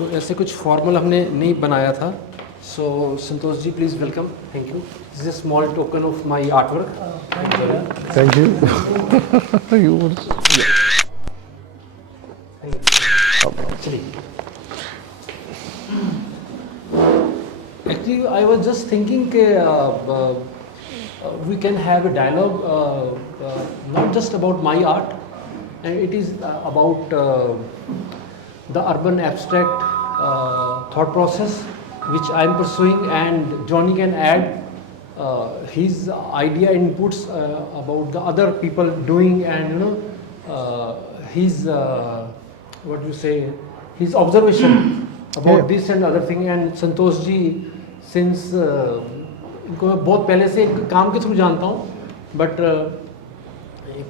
सो ऐसे कुछ फॉर्मल हमने नहीं बनाया था. So Santosh ji, please welcome. Thank you. This is a small token of my artwork. Thank you. You were... Actually, I was just thinking we can have a dialogue, not just about my art, and it is about the urban abstract thought process which I am pursuing, and Jony can add his idea inputs about the other people doing, and his what you say, his observation about this and other thing. And Santosh ji, since इनको मैं बहुत पहले से काम के through जानता हूँ, but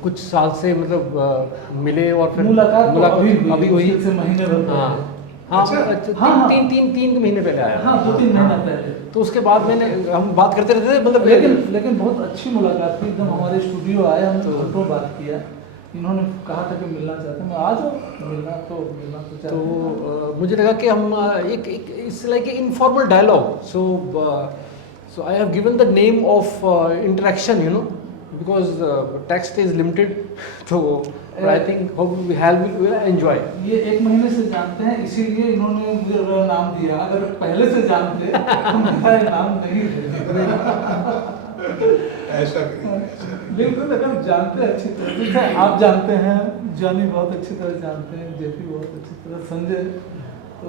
कुछ साल से मतलब मिले और फिर मुलाकात अभी हुई. हाँ, तीन महीने पहले आया. हाँ, 2-3 महीना पहले. तो उसके बाद हम बात करते रहते थे, मतलब लेकिन बहुत अच्छी मुलाकात थी. एकदम हमारे स्टूडियो आए, हम घंटों बात किया. इन्होंने कहा था कि मिलना चाहते हैं. मैं आ जाओ, मिलना तो चाहते. तो मुझे लगा कि हम एक it's like a informal dialogue. So I have given the name of interaction, because text is limited. So I think hope we will enjoy. ये 1 महीने से जानते हैं, इसीलिए इन्होंने मुझे नाम दिया. अगर पहले से जानते तो मेरा नाम नहीं देते. ऐसा बिल्कुल, अगर जानते अच्छी तरह से. आप जानते हैं, जॉनी बहुत अच्छी तरह जानते हैं, जेपी बहुत अच्छी तरह, संजय. तो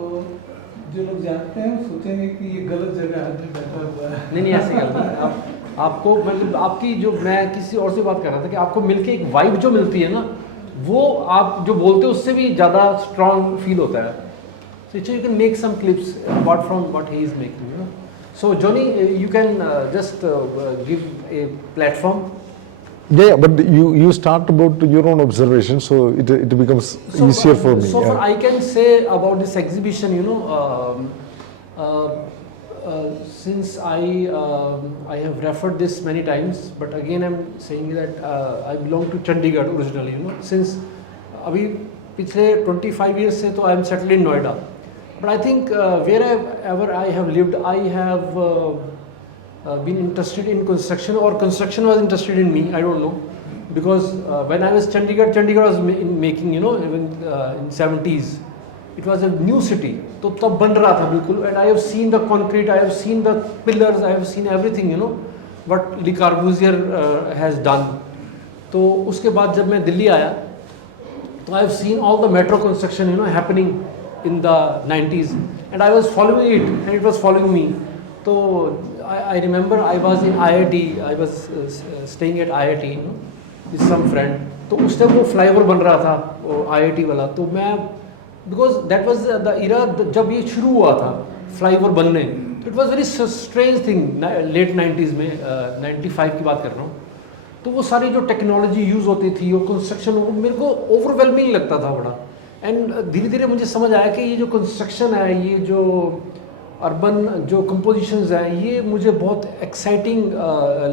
जो लोग जानते हैं सोचेंगे कि ये गलत जगह आदमी बैठा हुआ है. नहीं ऐसी गलत नहीं. आपको मतलब आपकी जो, मैं किसी और से बात कर रहा था कि आपको मिलके एक वाइब जो मिलती है ना, वो आप जो बोलते हो उससे भी ज़्यादा स्ट्रॉन्ग फील होता है. So you can make some clips apart from what he is making. So Jony, you can just give a platform. Yeah, but you start about your own observation, so it becomes easier for me. So far I can say about this exhibition, since I have referred this many times, but again I'm saying that I belong to Chandigarh originally, since अभी पिछले 25 years से तो I am settled in Noida, but I think wherever I have lived, I have been interested in construction, or construction was interested in me. I don't know, because when I was Chandigarh was making, even in 70s, it was a new city. तो तब बन रहा था बिल्कुल, and I have seen the concrete, I have seen the pillars, I have seen everything, what Le Corbusier has done. तो उसके बाद जब मैं दिल्ली आया, तो I have seen all the metro construction, happening in the 90s, and I was following it, and it was following me. तो I remember I was in IIT, I was staying at IIT, with some friend. तो उस time वो flyover बन रहा था, वो IIT वाला. तो मैं, because that was the era जब ये शुरू हुआ था फ्लाईओवर बनने. It was very strange thing, late 90s में, 95 की बात कर रहा हूँ. तो वो सारी जो टेक्नोलॉजी यूज़ होती थी, वो कंस्ट्रक्शन, वो मेरे को ओवरवेलमिंग लगता था बड़ा. एंड धीरे धीरे मुझे समझ आया कि ये जो कंस्ट्रक्शन है, ये जो अर्बन जो कंपोजिशंस हैं, ये मुझे बहुत एक्साइटिंग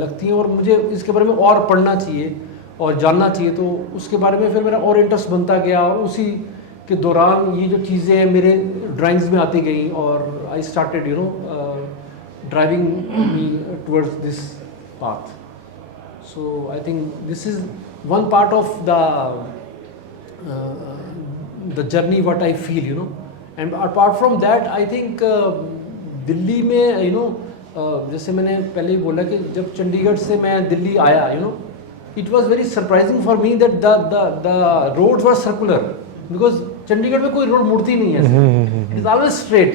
लगती हैं, और मुझे इसके बारे में और पढ़ना चाहिए और जानना चाहिए. तो उसके बारे में फिर मेरा और इंटरेस्ट बनता गया, और उसी के दौरान ये जो चीज़ें मेरे ड्राइंग्स में आती गई, और I started driving me towards this path. So I think this is one part of the journey what I feel, and apart from that I think Delhi में जैसे मैंने पहले ही बोला कि जब चंडीगढ़ से मैं दिल्ली आया, it was very surprising for me that the roads were circular, because Chandigarh में कोई रोड मुड़ती नहीं है, it is always straight.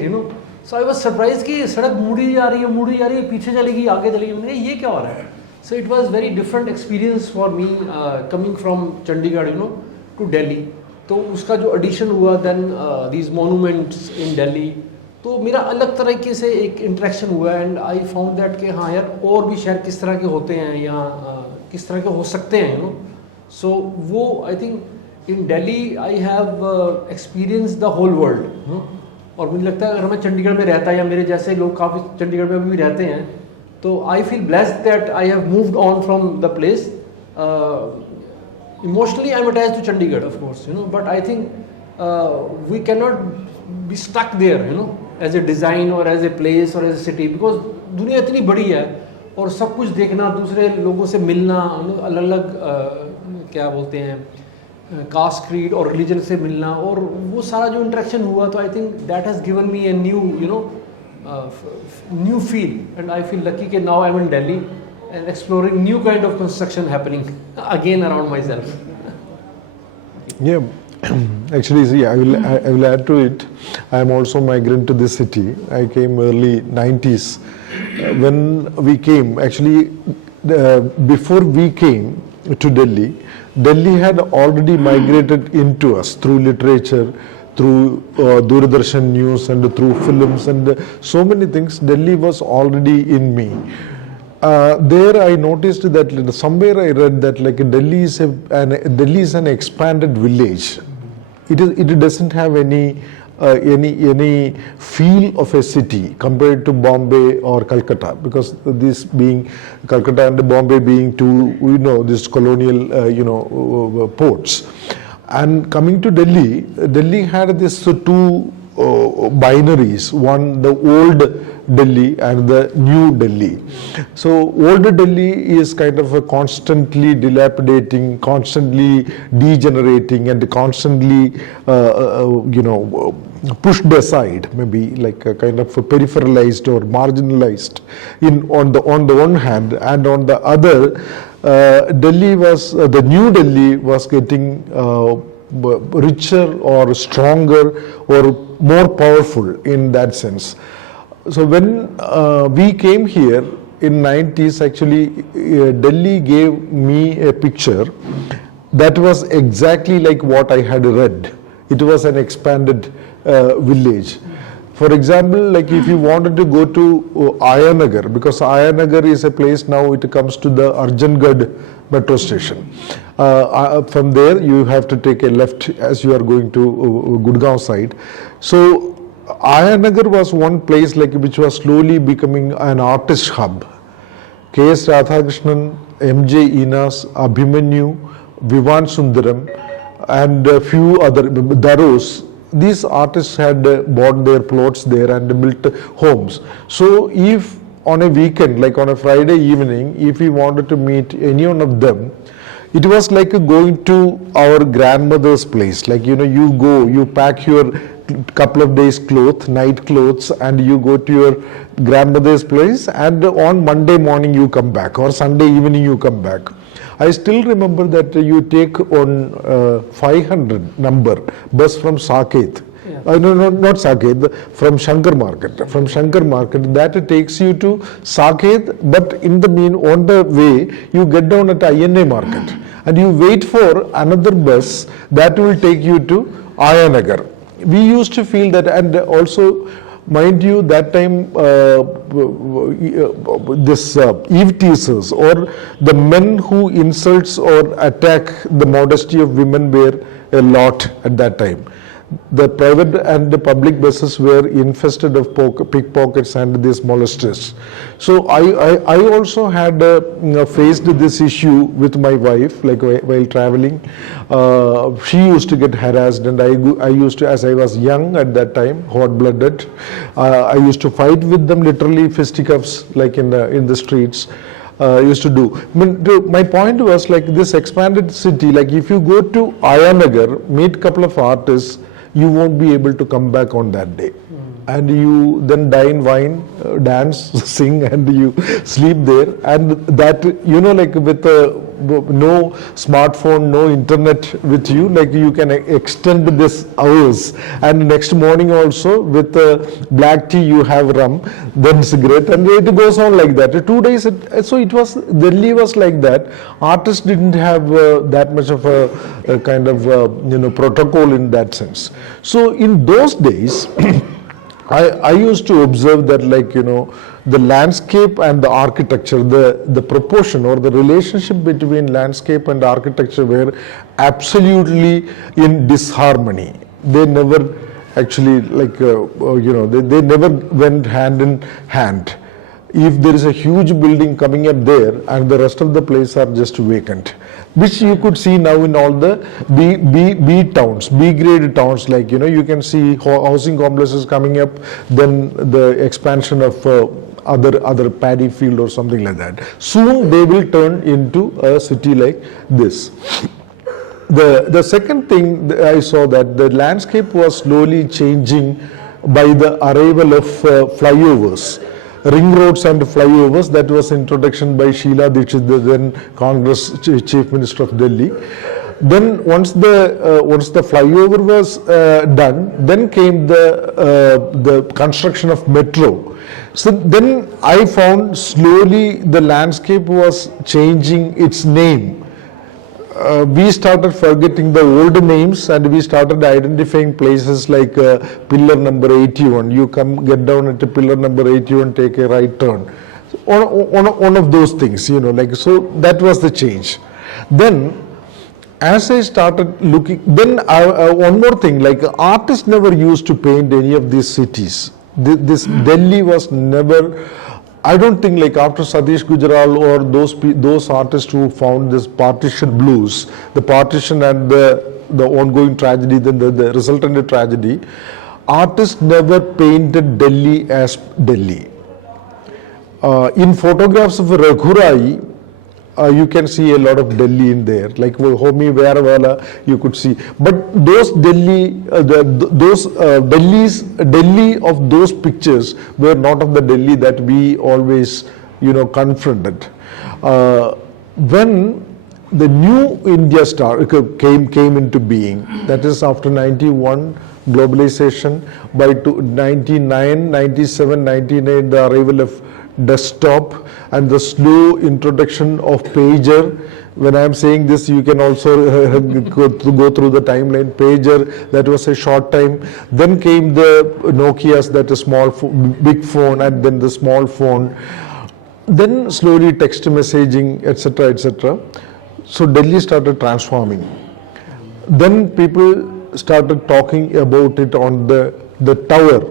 So I was surprise कि सड़क मुड़ी जा रही है, पीछे चलेगी, आगे चलेगी. मैंने ये क्या हो रहा है. So it was very different experience for me coming from Chandigarh to Delhi. तो उसका जो एडिशन हुआ, then these monuments in Delhi, तो मेरा अलग तरीके से एक इंटरेक्शन हुआ. एंड आई फाउंड दैट कि हाँ यार, और भी शहर किस तरह के होते हैं, यहाँ किस तरह के हो सकते हैं. सो वो I think in Delhi I have experience the whole world. और मुझे लगता है अगर मैं चंडीगढ़ में रहता, या मेरे जैसे लोग काफ़ी चंडीगढ़ में भी रहते हैं, तो I feel blessed that I have moved on from the place. Emotionally, I'm attached to Chandigarh, of course, but I think we cannot be stuck there, you know, as a design or as a place or as a city, because दुनिया इतनी बड़ी है और सब कुछ देखना, दूसरे लोगों से मिलना, अलग अलग क्या बोलते हैं कास्ट क्रीड और रिलीजन से मिलना, और वो सारा जो इंटरेक्शन हुआ, तो I think that has given me a new you know new feel, and I feel lucky कि now I am in Delhi and exploring new kind of construction happening again around myself. Yeah, actually, see, I will add to it. I am also migrant to this city. I came early 90s. When we came, actually, before we came to Delhi, Delhi had already migrated into us through literature, through Doordarshan news, and through films, and so many things. Delhi was already in me. There I noticed that somewhere I read that like Delhi is an expanded village. It doesn't have any feel of a city compared to Bombay or Calcutta, because this being Calcutta and Bombay being two this colonial ports, and coming to Delhi had this two binaries, one the old Delhi and the new Delhi. So old Delhi is kind of a constantly dilapidating, constantly degenerating, and constantly pushed aside, maybe like a kind of a peripheralized or marginalized on the one hand, and on the other Delhi was the new Delhi was getting richer or stronger or more powerful in that sense. So when we came here in 90s, actually Delhi gave me a picture that was exactly like what I had read. It was an expanded village. For example, like if you wanted to go to Ayanagar, because Ayanagar is a place now, it comes to the Arjangad metro station. From there you have to take a left as you are going to Gurgaon side. So Ayanagar was one place like which was slowly becoming an artist hub. K.S. Radhakrishnan, M.J. Inas, Abhimanyu, Vivan Sundaram, and a few other Daros. These artists had bought their plots there and built homes. So if on a weekend, like on a Friday evening, if we wanted to meet any one of them, it was like going to our grandmother's place. Like, you go, you pack your couple of days clothes, night clothes, and you go to your grandmother's place, and on Monday morning you come back, or Sunday evening you come back. I still remember that you take on 500 number bus from Saket. Yeah. No, not Saket, from Shankar Market. From Shankar Market, that takes you to Saket, but on the way, you get down at INA Market, and you wait for another bus that will take you to Ayanagar. We used to feel that, and also, mind you, that time this eve teasers or the men who insults or attack the modesty of women were a lot at that time. The private and the public buses were infested of pickpockets and these molesters. So I also had faced this issue with my wife, like while traveling. She used to get harassed, and I used to, as I was young at that time, hot-blooded, I used to fight with them, literally fisticuffs, like in the streets. Used to do. My point was like this expanded city, like if you go to Ayanagar, meet couple of artists, you won't be able to come back on that day. And you then dine, wine, dance, sing, and you sleep there. And that, like with no smartphone, no internet with you, like you can extend this hours. And next morning also with black tea you have rum, then cigarette, and it goes on like that. 2 days, Delhi was like that. Artists didn't have that much of a kind of protocol in that sense. So in those days, I used to observe that, like, the landscape and the architecture, the proportion or the relationship between landscape and architecture were absolutely in disharmony. They never actually, like, they never went hand in hand. If there is a huge building coming up there and the rest of the place are just vacant, which you could see now in all the B towns, B grade towns, like, you can see housing complexes coming up, then the expansion of other paddy field or something like that. Soon they will turn into a city like this. The second thing that I saw, that the landscape was slowly changing by the arrival of flyovers, ring roads and flyovers. That was introduction by Sheila Dikshit, the then Congress Chief Minister of Delhi. Then once the flyover was done, then came the construction of metro. So then I found slowly the landscape was changing its name. We started forgetting the old names and we started identifying places like pillar number 81. You get down at pillar number 81, take a right turn. One of those things, like, so that was the change. Then as I started looking, then one more thing, like, artists never used to paint any of these cities. This Delhi was never, I don't think, like, after Satish Gujaral or those artists who found this partition blues, the partition and the ongoing tragedy, then the resultant tragedy, artists never painted Delhi as Delhi. In photographs of Raghurai, you can see a lot of Delhi in there, like Homi Veerwala, you could see. But those Delhi of those pictures were not of the Delhi that we always, confronted. When the new India came into being, that is after 91, globalization, by 99, 97, 99, the arrival of desktop and the slow introduction of pager. When I am saying this, you can also go through the timeline. Pager, that was a short time. Then came the Nokias, that is small big phone, and then the small phone. Then slowly text messaging, etc., etc. So Delhi started transforming. Then people started talking about it on the tower.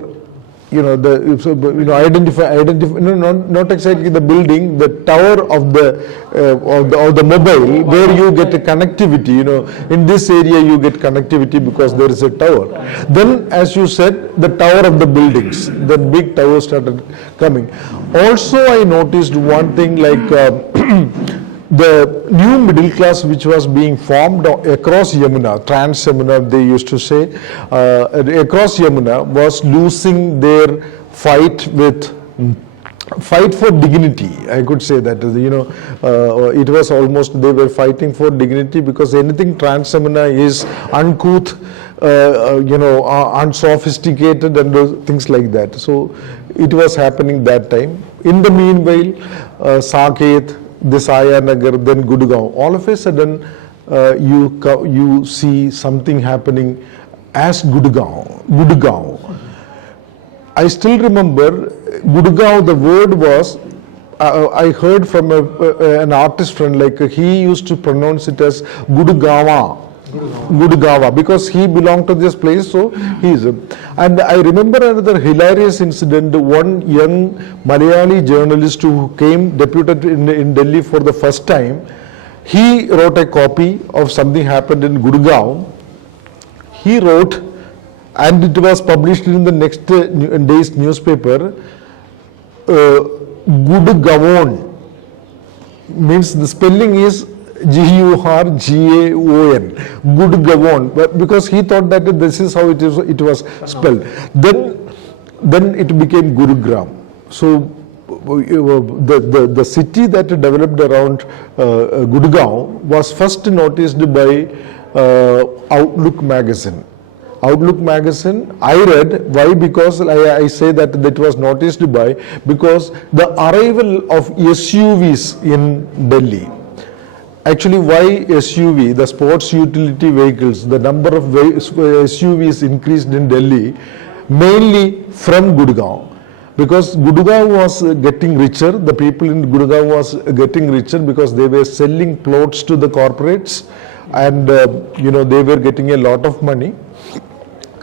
Identify. Not exactly the building, the tower of the mobile, where you get a connectivity. In this area you get connectivity because there is a tower. Then, as you said, the tower of the buildings, the big tower started coming. Also, I noticed one thing, like the new middle class which was being formed across Yamuna, Trans Yamuna they used to say, across Yamuna was losing their fight for dignity. I could say that, it was almost, they were fighting for dignity, because anything Trans Yamuna is uncouth, unsophisticated and things like that. So it was happening that time. In the meanwhile, Saket, this Ayanagar, then Gurgaon, all of a sudden you see something happening as Gurgaon. I still remember Gurgaon, the word was, I heard from an artist friend, like he used to pronounce it as Gurgawa, because he belonged to this place, so he is. And I remember another hilarious incident. One young Malayali journalist who came deputed in Delhi for the first time, he wrote a copy of something happened in Gurgaon. He wrote, and it was published in the next day's newspaper, Gurgaon, means the spelling is Gurgaon, Gurgaon, but because he thought that this is how it was spelled. Then it became Gurugram. So the city that developed around Gurgaon was first noticed by Outlook magazine. Outlook magazine, I read. Why? Because I say that it was noticed by, because the arrival of SUVs in Delhi. Actually, why SUV, the sports utility vehicles, the number of SUVs increased in Delhi, mainly from Gurgaon. Because Gurgaon was getting richer, the people in Gurgaon was getting richer because they were selling plots to the corporates, and they were getting a lot of money.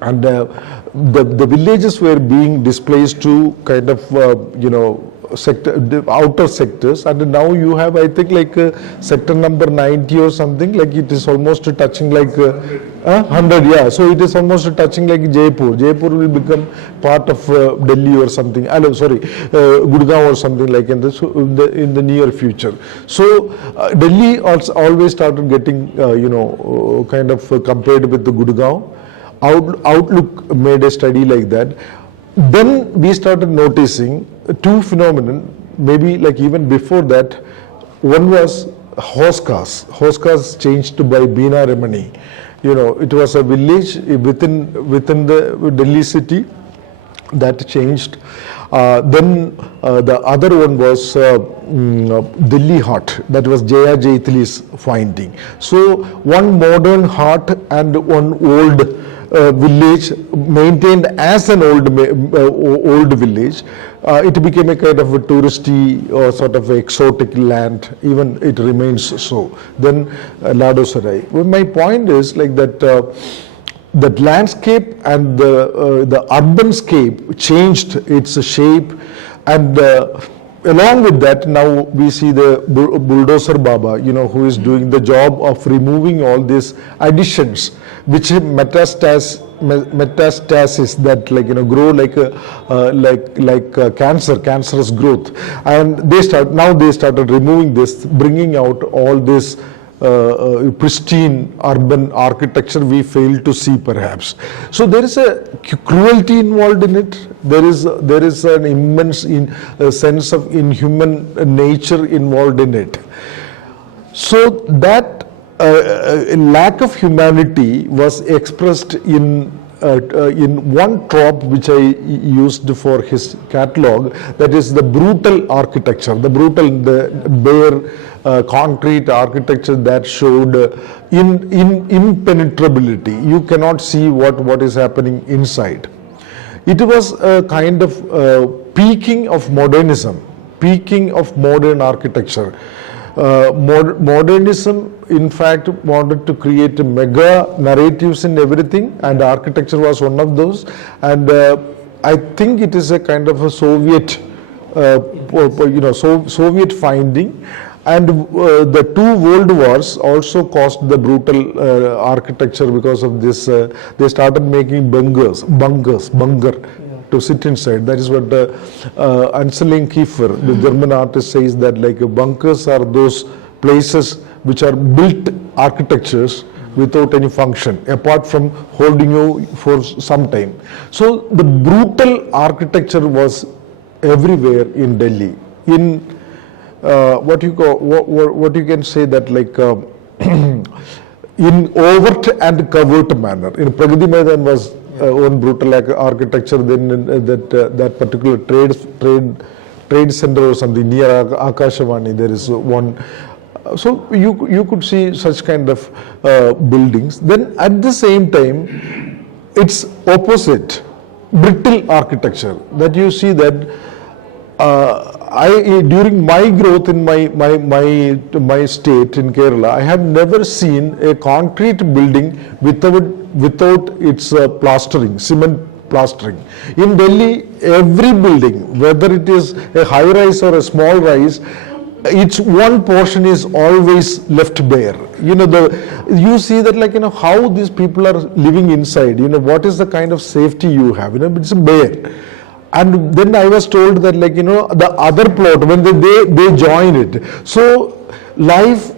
And the villages were being displaced to kind of the outer sectors, and now you have, I think, like sector number 90 or something, like it is almost touching like 100, yeah. So it is almost touching like Jaipur. Jaipur will become part of Delhi or something. Gurgaon or something like in the near future. So Delhi also always started getting, kind of compared with the Gurgaon. Outlook made a study like that. Then we started noticing two phenomena, maybe like even before that. One was horse cars. Horse cars changed by Beena Ramani. It was a village within the Delhi city that changed. Then the other one was Delhi Hut. That was Jaya Jaitley's finding. So one modern hut and one old village maintained as an old village. It became a kind of a touristy or sort of exotic land. Even it remains so. Then Lado Sarai. Well, my point is like that. That landscape and the urban scape changed its shape, and along with that, now we see the bulldozer Baba, who is doing the job of removing all these additions, which metastasis that grow like cancerous growth, and they started removing this, bringing out all this pristine urban architecture we failed to see perhaps. So there is a cruelty involved in it. There is an immense sense of inhuman nature involved in it. So that lack of humanity was expressed in one trope which I used for his catalogue, that is the brutal architecture, the bare concrete architecture that showed impenetrability. You cannot see what is happening inside. It was a kind of peaking of modernism, peaking of modern architecture. Modernism, in fact, wanted to create mega narratives in everything, and architecture was one of those. And I think it is a kind of a Soviet, Soviet finding. And the two world wars also caused the brutal architecture because of this. They started making bunker to sit inside. That is what Anselm Kiefer, the German artist, says, that like bunkers are those places which are built architectures without any function apart from holding you for some time. So the brutal architecture was everywhere in Delhi. In what you can say that like in overt and covert manner. In Pragati Maidan was one brutal architecture. Then that particular trade center or something near Akashavani, there is one. So you could see such kind of buildings. Then at the same time, it's opposite, brittle architecture, that you see that during my growth in my state in Kerala, I have never seen a concrete building without its plastering, cement plastering. In Delhi, every building, whether it is a high rise or a small rise, its one portion is always left bare. You see that how these people are living inside. What is the kind of safety you have? It's bare. And then I was told that the other plot, when they join it, so life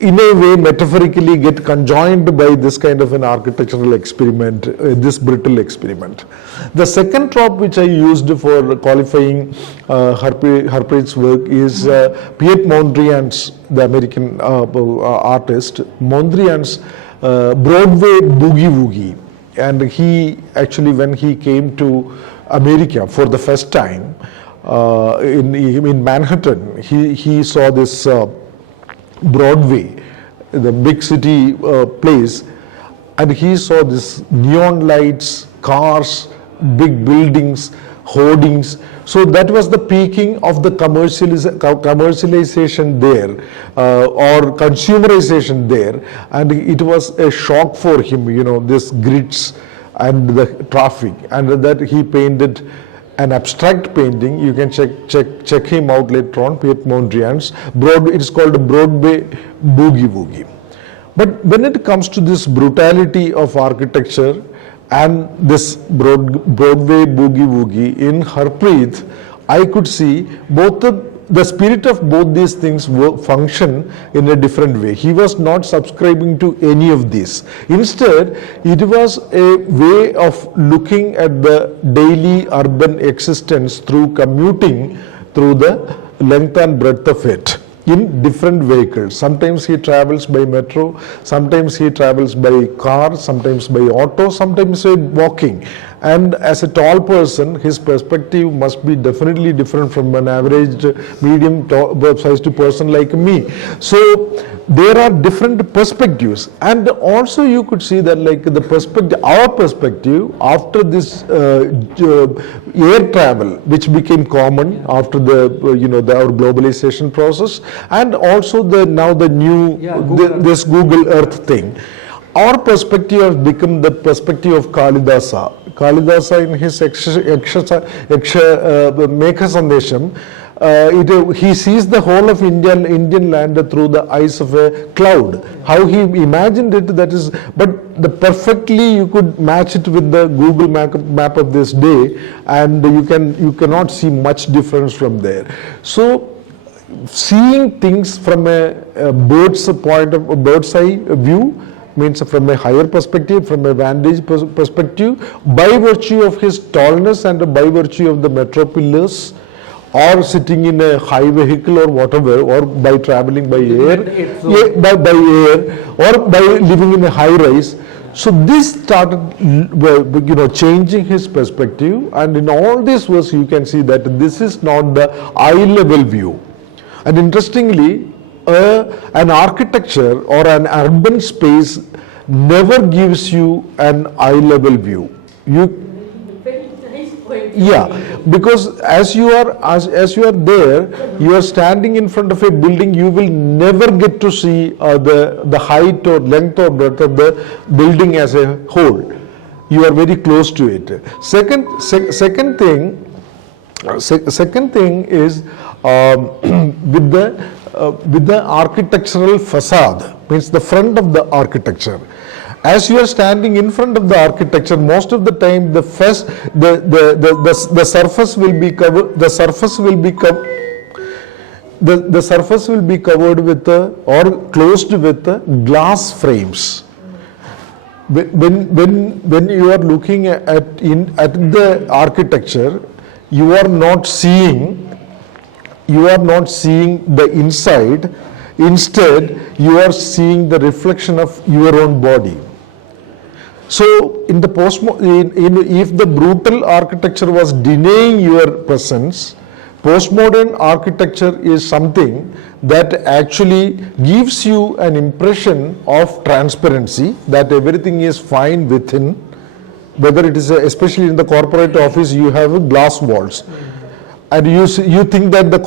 in a way metaphorically get conjoined by this kind of an architectural experiment, this brittle experiment. The second trope which I used for qualifying Harpreet's work is Piet Mondrian's, the American artist, Mondrian's Broadway Boogie Woogie. And he actually, when he came to America for the first time in Manhattan, he saw this Broadway, the big city place, and he saw this neon lights, cars, big buildings, hoardings. So that was the peaking of the commercialization there or consumerization there, and it was a shock for him, this grids and the traffic, and that he painted an abstract painting. You can check him out later on, Piet Mondrian's it's called Broadway Boogie Woogie. But when it comes to this brutality of architecture and this Broadway Boogie Woogie in Harpreet, I could see both the spirit of both these things function in a different way. He was not subscribing to any of this. Instead, it was a way of looking at the daily urban existence through commuting through the length and breadth of it in different vehicles. Sometimes he travels by metro, sometimes he travels by car, sometimes by auto, sometimes by walking. And as a tall person, his perspective must be definitely different from an average medium-sized person like me. So there are different perspectives, and also you could see that like the perspective, our perspective after this air travel, which became common after the our globalization process, and also now the new this Google Earth thing. Our perspective has become the perspective of Kalidasa. Kalidasa in his Mekha Sandesham, he sees the whole of Indian land through the eyes of a cloud. How he imagined it, that is, but perfectly you could match it with the Google map of this day, and you cannot see much difference from there. So seeing things from a bird's eye view means from a higher perspective, from a vantage perspective, by virtue of his tallness and by virtue of the metro pillars, or sitting in a high vehicle or whatever, or by traveling by air, by air, or by living in a high rise. So this started changing his perspective, and in all this verse you can see that this is not the eye level view. And interestingly, an architecture or an urban space never gives you an eye level view. Because as you are there, you are standing in front of a building, you will never get to see the height or length or breadth of the building as a whole. You are very close to it. Second thing is with the architectural facade, means the front of the architecture. As you are standing in front of the architecture, most of the time the surface will be covered. The surface will be covered with or closed with glass frames. When you are looking at the architecture, you are not seeing the inside. Instead, you are seeing the reflection of your own body. So, in the if the brutal architecture was denying your presence, postmodern architecture is something that actually gives you an impression of transparency, that everything is fine within. Whether it is especially in the corporate office, you have glass walls. And you think that the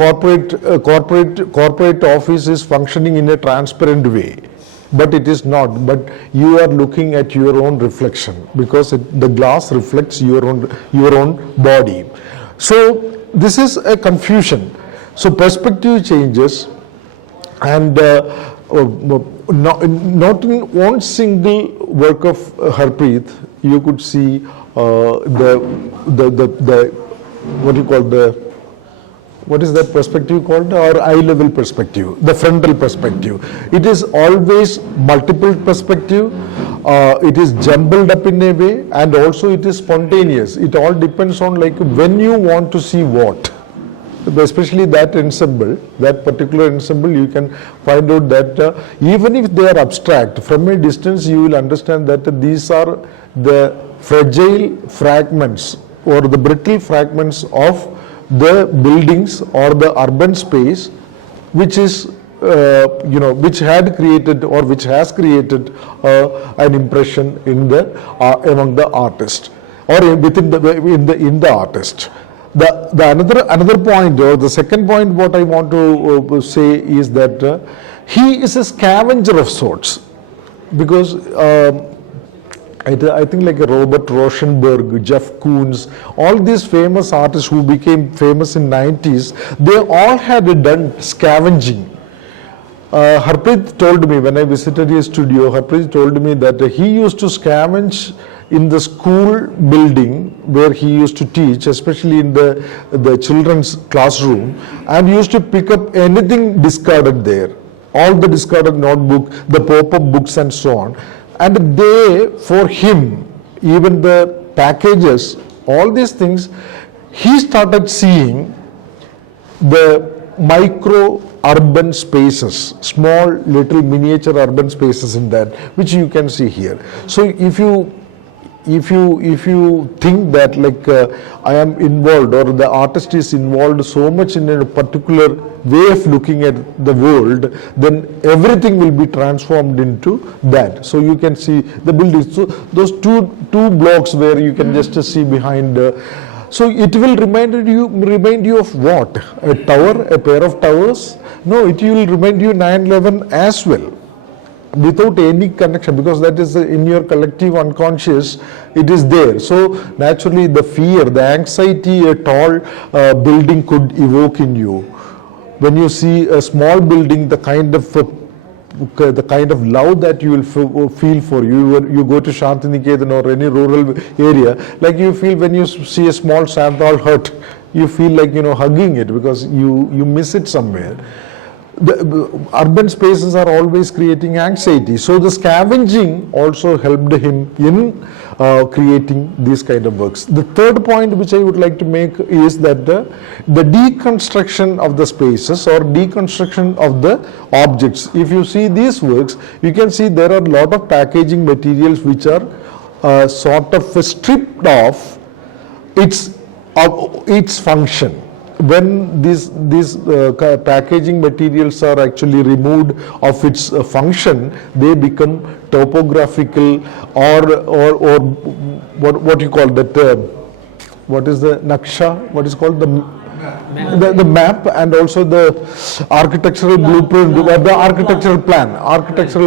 corporate office is functioning in a transparent way, but it is not. But you are looking at your own reflection, because the glass reflects your own body. So this is a confusion. So perspective changes, and not in one single work of Harpreet you could see what is that perspective called? Or eye level perspective, the frontal perspective. It is always multiple perspective, it is jumbled up in a way, and also it is spontaneous. It all depends on like when you want to see what. Especially that ensemble, that particular ensemble, you can find out that even if they are abstract, from a distance you will understand that these are the fragile fragments or the brittle fragments of the buildings or the urban space, which is which had created or which has created an impression in the among the artist or within in the artist. The another point, or the second point, what I want to say is that he is a scavenger of sorts, because I think like Robert Rauschenberg, Jeff Koons, all these famous artists who became famous in 90s, they all had done scavenging. Harpreet told me when I visited his studio, Harpreet told me that he used to scavenge in the school building where he used to teach, especially in the children's classroom, and used to pick up anything discarded there, all the discarded notebook, the pop-up books and so on. And they, for him, even the packages, all these things, he started seeing the micro urban spaces, small little miniature urban spaces in that, which you can see here. So if you think that like I am involved or the artist is involved so much in a particular way of looking at the world, then everything will be transformed into that. So you can see the buildings. So those two blocks where you can just see behind. So it will remind you of what? A tower, a pair of towers? No, it will remind you 9/11 as well, without any connection, because that is in your collective unconscious, it is there. So naturally the fear, the anxiety a tall building could evoke in you. When you see a small building, the kind of love that you will feel for you go to Shantiniketan or any rural area, like you feel when you see a small Santal hut, you feel like hugging it because you miss it somewhere. The urban spaces are always creating anxiety. So the scavenging also helped him in creating these kind of works. The third point which I would like to make is that the deconstruction of the spaces or deconstruction of the objects. If you see these works, you can see there are a lot of packaging materials which are sort of stripped off its function. When these packaging materials are actually removed of its function, they become topographical or what you call that? What is the naksha? What is called the map, and also the architectural blueprint, the architectural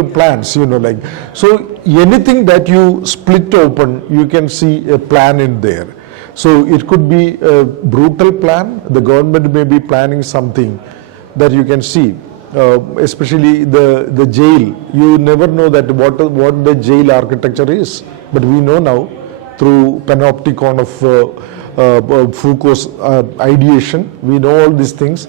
plans. Like so, anything that you split open, you can see a plan in there. So it could be a brutal plan. The government may be planning something that you can see, especially the jail. You never know that what the jail architecture is, but we know now through panopticon of Foucault's ideation. We know all these things.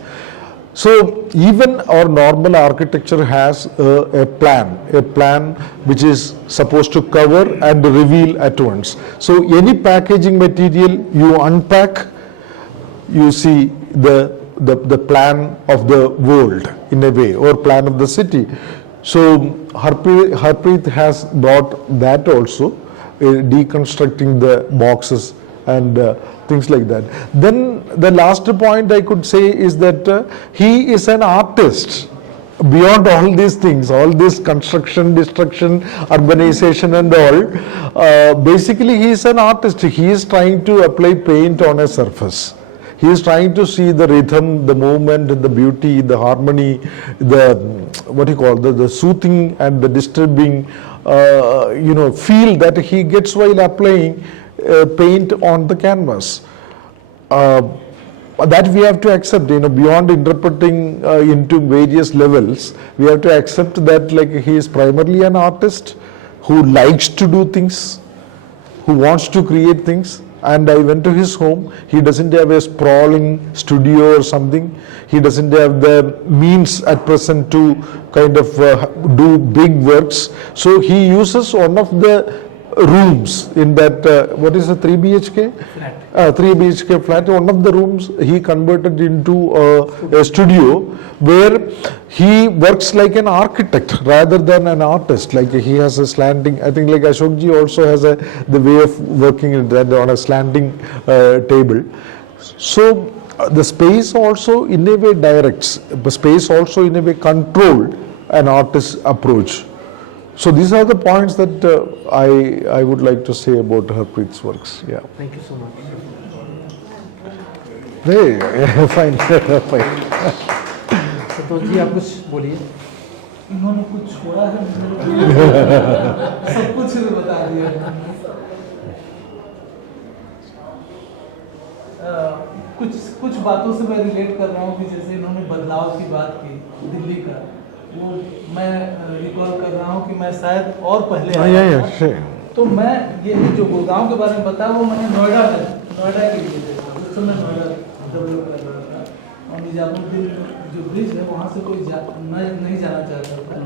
So even our normal architecture has a plan which is supposed to cover and reveal at once. So any packaging material you unpack, you see the plan of the world in a way, or plan of the city. So Harpreet has brought that also, deconstructing the boxes and things like that. Then the last point I could say is that he is an artist. Beyond all these things, all this construction, destruction, urbanization and all, basically he is an artist. He is trying to apply paint on a surface. He is trying to see the rhythm, the movement, the beauty, the harmony, the soothing and the disturbing, feel that he gets while applying paint on the canvas. That we have to accept, beyond interpreting into various levels, we have to accept that like he is primarily an artist who likes to do things, who wants to create things. And I went to his home. He doesn't have a sprawling studio or something. He doesn't have the means at present to kind of do big works. So he uses one of the rooms in that, what is a 3 BHK? Flat. 3 BHK flat. One of the rooms he converted into a studio where he works like an architect rather than an artist. Like he has a slanting, I think like Ashok Ji also has the way of working on a slanting table. So the space also in a way directs, the space also in a way control an artist's approach. So these are the points that I would like to say about Harpreet's works. Yeah. Thank you so much. Hey, fine, fine. Santosh ji आप कुछ बोलिए. इन्होंने कुछ छोड़ा है सब कुछ बता दिया। कुछ बातों से मैं रिलेट कर रहा हूँ कि जैसे इन्होंने बदलाव की बात की दिल्ली का, वो मैं रिकॉल कर रहा हूँ कि मैं शायद और पहले आया था, तो मैं ये जो गुड़गांव के बारे में बताया वो मैंने नोएडा के लिए देखा। उस समय नोएडा डेवलप कर रहा था और निजामुद्दीन जो ब्रिज है वहाँ से कोई नहीं जाना चाहता था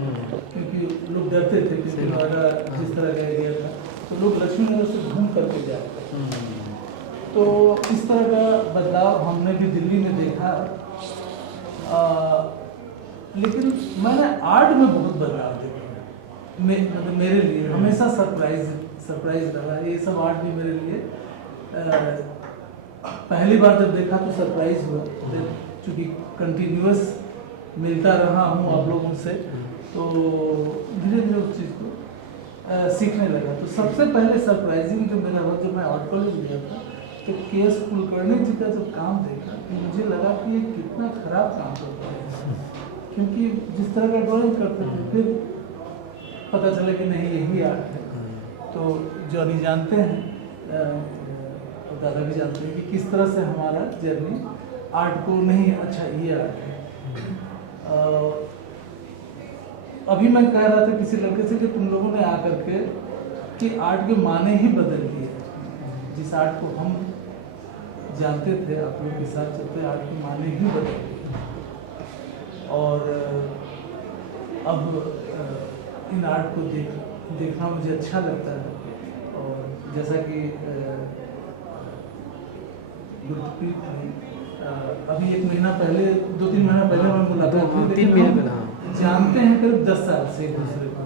क्योंकि लोग डरते थे, क्योंकि नोएडा जिस तरह का एरिया था तो लोग लक्ष्मी नगर से घूम करके जाते। तो इस तरह का बदलाव हमने भी दिल्ली में देखा। लेकिन मैंने आर्ट में बहुत बदलाव देखा। मतलब मेरे लिए हमेशा सरप्राइज रहा ये सब आर्ट भी मेरे लिए। पहली बार जब देखा तो सरप्राइज हुआ, चूँकि कंटिन्यूअस मिलता रहा हूँ आप लोगों से, तो धीरे धीरे उस चीज़ को सीखने लगा। तो सबसे पहले सरप्राइजिंग जो मेरा हुआ, जब मैं आर्ट कॉलेज गया था तो के.एस. कुलकर्णी जी का जब काम देखा तो मुझे लगा कि ये कितना खराब काम करता है, क्योंकि जिस तरह का ड्राइंग करते थे फिर पता चला कि नहीं यही आर्ट है। तो जॉनी जानते हैं और दादा भी जानते हैं कि किस तरह से हमारा जर्नी आर्ट को नहीं, अच्छा ये आर्ट है। अभी मैं कह रहा था किसी लड़के से कि तुम लोगों ने आकर के कि आर्ट के माने ही बदल दिए। जिस आर्ट को हम जानते थे आप लोग के साथ चलते, आर्ट के माने ही बदल दिए। और अब इन आर्ट को देखना मुझे अच्छा लगता है। और जैसा कि गुरप्रीत ने अभी 1 महीना पहले 2-3 महीना पहले मैं मुलाकात की, 3 महीने पहले जानते हैं करीब 10 साल से एक दूसरे को।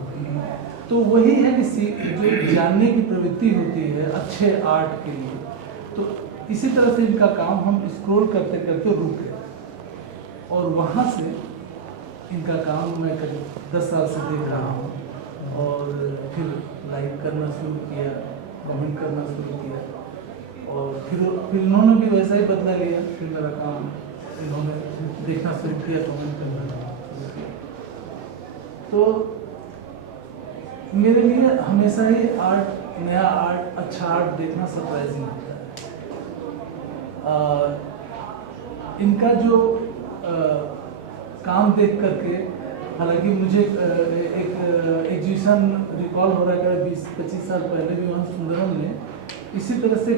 तो वही है कि जो जानने की प्रवृत्ति होती है अच्छे आर्ट के लिए, तो इसी तरह से इनका काम हम स्क्रॉल करते करते रुक गए और वहाँ से इनका काम मैं करीब 10 साल से देख रहा हूँ। और फिर लाइक करना शुरू किया, कमेंट करना शुरू किया, और फिर इन्होंने भी वैसा ही बदला लिया। फिर मेरा काम इन्होंने देखना शुरू किया, कमेंट करना। तो मेरे लिए हमेशा ही आर्ट, नया आर्ट, अच्छा आर्ट देखना सरप्राइजिंग होता है। इनका जो काम देख करके, हालांकि मुझे एक एग्जीबिशन रिकॉल हो रहा है 20-25 साल पहले भी वहाँ सुंदरम ने इसी तरह से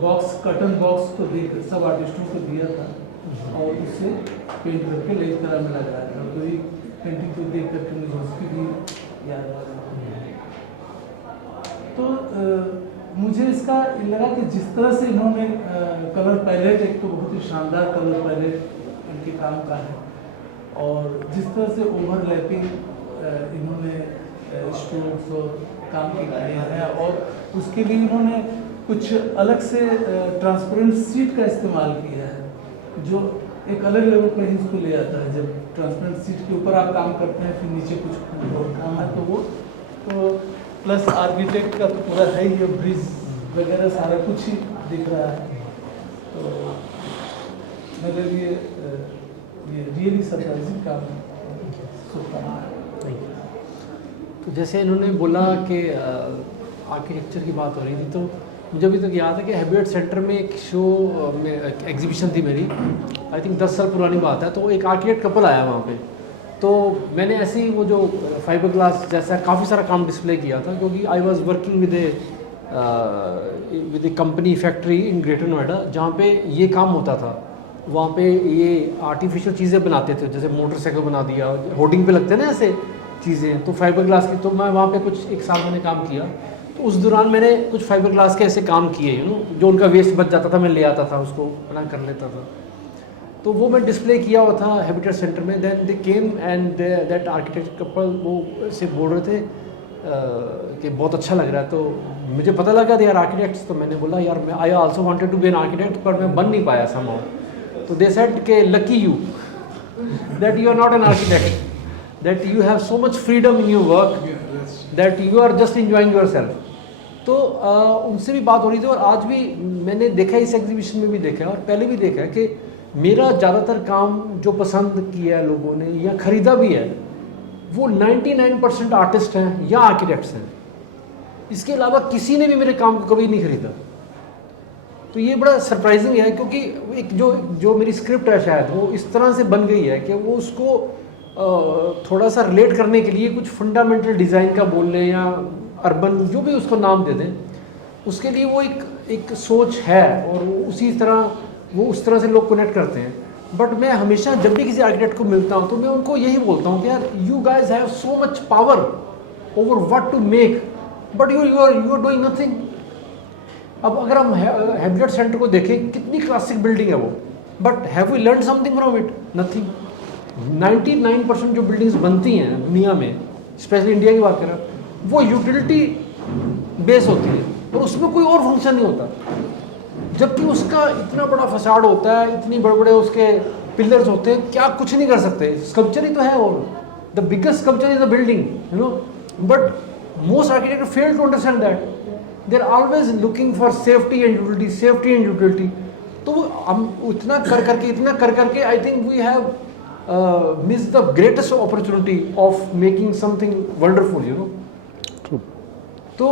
बॉक्स, कर्टन बॉक्स को देख सब आर्टिस्टों को दिया था और उससे पेंट करके लेज कला में लगाया था। तो ये पेंटिंग को देख करके मुझे उसकी भी याद आ रहा है। तो मुझे इसका लगा कि जिस तरह से इन्होंने कलर पैलेट, एक तो बहुत ही शानदार कलर पैलेट इनके काम का है, और जिस तरह से ओवरलैपिंग इन्होंने स्ट्रोक्स और काम किए हैं, और उसके लिए इन्होंने कुछ अलग से ट्रांसपेरेंट सीट का इस्तेमाल किया है जो एक अलग लेवल पर ही इसको ले आता है। जब ट्रांसपेरेंट सीट के ऊपर आप काम करते हैं, फिर नीचे कुछ और काम है, तो वो तो प्लस आर्किटेक्ट का तो पूरा है ही, ब्रिज वगैरह सारा कुछ ही दिख रहा है। तो मेरे लिए ये रियली सरप्राइजिंग काम है। तो जैसे इन्होंने बोला कि आर्किटेक्चर की बात हो रही थी, तो मुझे अभी तक याद है कि हैबिटेट सेंटर में एक शो में एग्जीबिशन थी मेरी, आई थिंक 10 साल पुरानी बात है। तो एक आर्किटेक्ट कपल आया वहाँ पे, तो मैंने ऐसे ही वो जो फाइबर ग्लास जैसा काफ़ी सारा काम डिस्प्ले किया था, क्योंकि I was working with A company factory in greater Noida, जहाँ पे ये काम होता था। वहाँ पे ये आर्टिफिशियल चीज़ें बनाते थे, जैसे मोटरसाइकिल बना दिया, होर्डिंग पे लगते हैं ना ऐसे चीज़ें, तो फाइबर ग्लास की। तो मैं वहाँ पे कुछ 1 साल मैंने काम किया, तो उस दौरान मैंने कुछ फाइबर ग्लास के ऐसे काम किए, जो उनका वेस्ट बच जाता था मैं ले आता था, उसको बना कर लेता था। तो वो मैं डिस्प्ले किया हुआ था हैबिटेट सेंटर में। Then they came and that architect couple वो से बोल रहे थे कि बहुत अच्छा लग रहा है। तो मुझे पता लगा दे आर आर्किटेक्ट्स, तो मैंने बोला यार मैं I also wanted to be an architect, पर मैं बन नहीं पाया समहाउ। तो दे सेड के lucky you that you are not an architect, that you have so much freedom in your work, that you are just enjoying your self. तो उनसे भी बात हो रही थी, और आज भी मैंने देखा है, इस एग्जीबिशन में भी देखा है और पहले भी देखा है कि मेरा ज़्यादातर काम जो पसंद किया है लोगों ने या ख़रीदा भी है, वो 99% आर्टिस्ट हैं या आर्किटेक्ट्स हैं, इसके अलावा किसी ने भी मेरे काम को कभी नहीं खरीदा। तो ये बड़ा सरप्राइजिंग है, क्योंकि एक जो मेरी स्क्रिप्ट है शायद वो इस तरह से बन गई है कि वो उसको थोड़ा सा रिलेट करने के लिए कुछ फंडामेंटल डिज़ाइन का बोल लें या अर्बन जो भी उसको नाम दे दें, उसके लिए वो एक सोच है और उसी तरह वो उस तरह से लोग कनेक्ट करते हैं। बट मैं हमेशा जब भी किसी आर्किटेक्ट को मिलता हूँ तो मैं उनको यही बोलता हूँ कि यार you guys have so much power over what to make, but you are doing nothing. अब अगर हम हैबिटेट सेंटर को देखें, कितनी क्लासिक बिल्डिंग है वो, but have we learn something from it? Nothing. 99% जो बिल्डिंग्स बनती हैं दुनिया में, स्पेशली इंडिया की बात करें, वो यूटिलिटी बेस होती है और उसमें कोई और फंक्शन नहीं होता, जबकि उसका इतना बड़ा फसाड होता है, इतनी बड़े बड़े उसके पिलर्स होते हैं, क्या कुछ नहीं कर सकते। स्कल्पचर ही तो है, और the biggest sculpture is the building, you know. But most architect fail to understand that, they are always looking for safety and utility, safety and utility. तो हम इतना कर करके I think we have miss the greatest opportunity of making something wonderful, you know. तो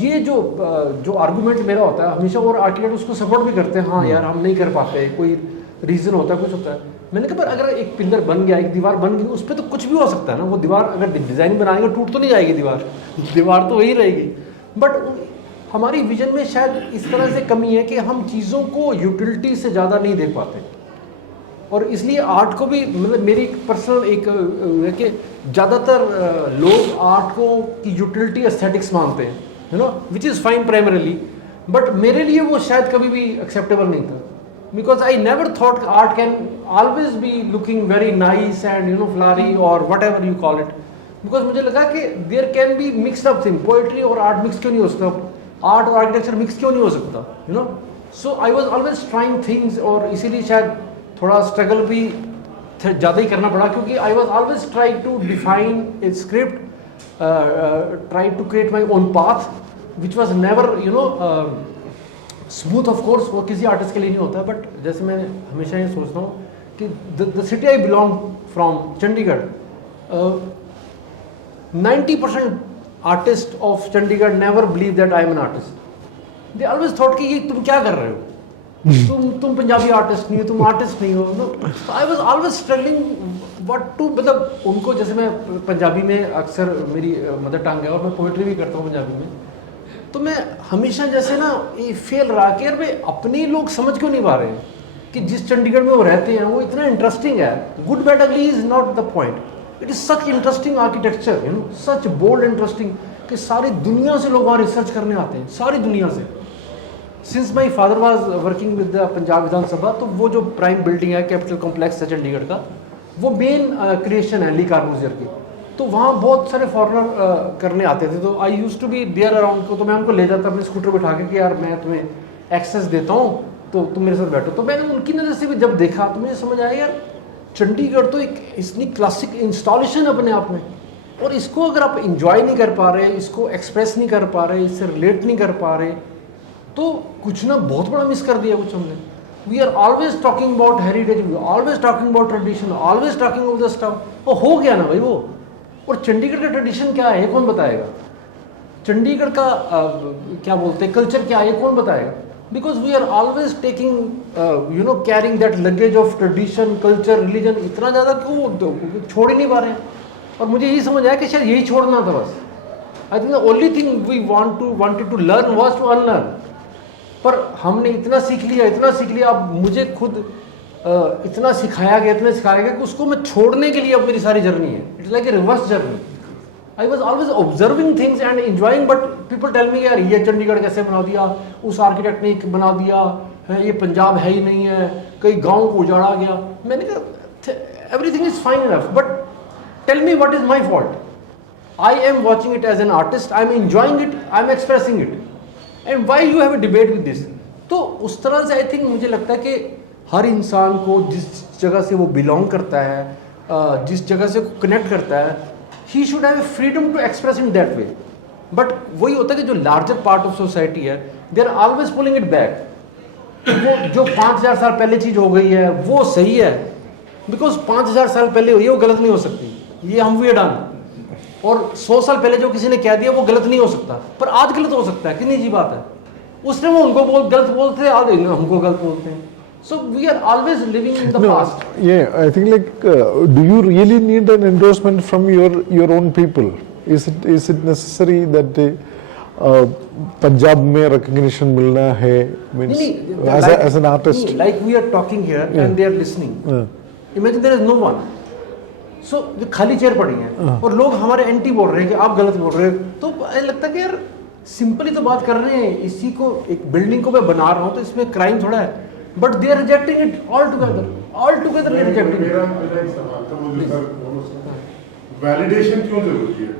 ये जो argument मेरा होता है हमेशा, और आर्किटेक्ट उसको सपोर्ट भी करते हैं, हाँ यार हम नहीं कर पाते, कोई रीज़न होता है, कुछ होता है। मैंने कहा पर अगर एक पिलर बन गया, एक दीवार बन गई, उस पर तो कुछ भी हो सकता है ना। वो दीवार अगर डिज़ाइन बनाएंगे टूट तो नहीं जाएगी दीवार तो वही रहेगी। बट हमारी विजन में शायद इस तरह से कमी है कि हम चीज़ों को यूटिलिटी से ज़्यादा नहीं देख पाते, और इसलिए आर्ट को भी, मतलब मेरी पर्सनल एक है कि ज़्यादातर लोग आर्ट को की यूटिलिटी एस्थेटिक्स मानते हैं, you know, which is fine primarily, but मेरे लिए वो शायद कभी भी एक्सेप्टेबल नहीं था, because I never thought art can always be looking very nice and you know flowery और whatever you call it, because मुझे लगा कि there can be mixed up thing, poetry और आर्ट मिक्स क्यों नहीं हो सकता, आर्ट और आर्किटेक्चर मिक्स क्यों नहीं हो सकता, you know. So I was always trying things, और इसीलिए शायद थोड़ा स्ट्रगल भी ज़्यादा ही करना पड़ा, क्योंकि I was always try to define a script, try to create my own path which was never you know smooth. Of course वो किसी आर्टिस्ट के लिए नहीं होता, बट जैसे मैं हमेशा ये सोचता हूँ कि the city I belong from, Chandigarh, 90% artist of Chandigarh never believe that I am an artist. They always thought कि ये तुम क्या कर रहे हो, तुम पंजाबी आर्टिस्ट नहीं हो, तुम आर्टिस्ट नहीं हो। तो I was always struggling what to, मतलब उनको, जैसे मैं पंजाबी में अक्सर मेरी मदर टंग है और मैं पोइट्री भी करता हूँ पंजाबी में, तो मैं हमेशा जैसे ना ये फेल रहा कि यार भाई अपने लोग समझ क्यों नहीं पा रहे हैं कि जिस चंडीगढ़ में वो रहते हैं वो इतना इंटरेस्टिंग है। Good bad ugly is not the point, it is such interesting architecture, you know, such bold interesting कि सारी दुनिया से लोग वहाँ रिसर्च करने आते हैं, सारी दुनिया से। Since my father was working with the Punjab Vidhan Sabha, तो वो जो प्राइम बिल्डिंग है, कैपिटल कॉम्प्लेक्स है चंडीगढ़ का, वो मेन क्रिएशन है ली कार्बूजियर की। तो वहाँ बहुत सारे फॉरेनर करने आते थे, तो I used to be there around, तो मैं उनको ले जाता अपने स्कूटर बिठा के कि यार मैं तुम्हें एक्सेस देता हूँ तो तुम मेरे साथ बैठो। तो मैंने उनकी नज़र से भी जब देखा तो मुझे समझ आया यार चंडीगढ़ तो एक इतनी क्लासिक इंस्टॉलेशन अपने आप में, और इसको अगर आप इंजॉय नहीं कर पा रहे, इसको एक्सप्रेस नहीं कर पा रहे, इससे रिलेट नहीं कर पा रहे, तो कुछ ना बहुत बड़ा मिस कर दिया कुछ हमने। We are always talking about heritage, we always talking about tradition, always talking about the stuff. वो हो गया ना भाई वो, और चंडीगढ़ का ट्रेडिशन क्या है ये कौन बताएगा, चंडीगढ़ का क्या बोलते हैं कल्चर क्या है ये कौन बताएगा, because we are always taking you know carrying that luggage of tradition, culture, religion, इतना ज़्यादा क्यों छोड़ ही नहीं पा रहे हैं। और मुझे यही समझ आया कि शायद यही छोड़ना था बस। I think the only thing we wanted to learn was to unlearn. पर हमने इतना सीख लिया, अब मुझे खुद इतना सिखाया गया कि उसको मैं छोड़ने के लिए अब मेरी सारी जर्नी है, it's like a reverse journey. I was always observing things and enjoying, but people tell me यार ये चंडीगढ़ कैसे बना दिया, उस आर्किटेक्ट ने बना दिया है, ये पंजाब है ही नहीं है, कई गाँव को उजाड़ा गया। मैंने कहा everything is fine enough, but tell me what is my fault. I am watching it as an artist, I am enjoying it, I am expressing it, and why you have a debate with this. तो उस तरह से I think मुझे लगता है कि हर इंसान को जिस जगह से वो बिलोंग करता है, जिस जगह से कनेक्ट करता है, he should have a freedom to express in that way. But वही होता है कि जो लार्जर पार्ट ऑफ सोसाइटी है, they are always pulling it back. वो जो 5000 साल पहले चीज़ हो गई है वो सही है, बिकॉज 5000 साल पहले हुई है वो गलत नहीं हो सकती। ये हम वी डन, और 100 साल पहले जो किसी ने कह दिया वो गलत नहीं हो सकता, पर आज गलत हो सकता है, कितनी जी बात है। उसने वो उनको गलत बोलते हैं, आज हमको गलत बोलते हैं। So we are always living in the past. Yeah, I think like, do you really need an endorsement from your own people? Is it necessary that Punjab में recognition मिलना है, means as an artist? Like we are talking here and they are listening. Imagine there is no one. So जो खाली chair पड़ी हैं और लोग हमारे एंटी बोल रहे हैं कि आप गलत बोल रहे हो, तो लगता है कि यार सिंपली तो बात कर रहे हैं, इसी को एक बिल्डिंग को मैं बना रहा हूँ तो इसमें क्राइम थोड़ा है, but they are rejecting it all together they rejecting. मेरा एक सवाल था, वो वैलिडेशन क्यों जरूरी है?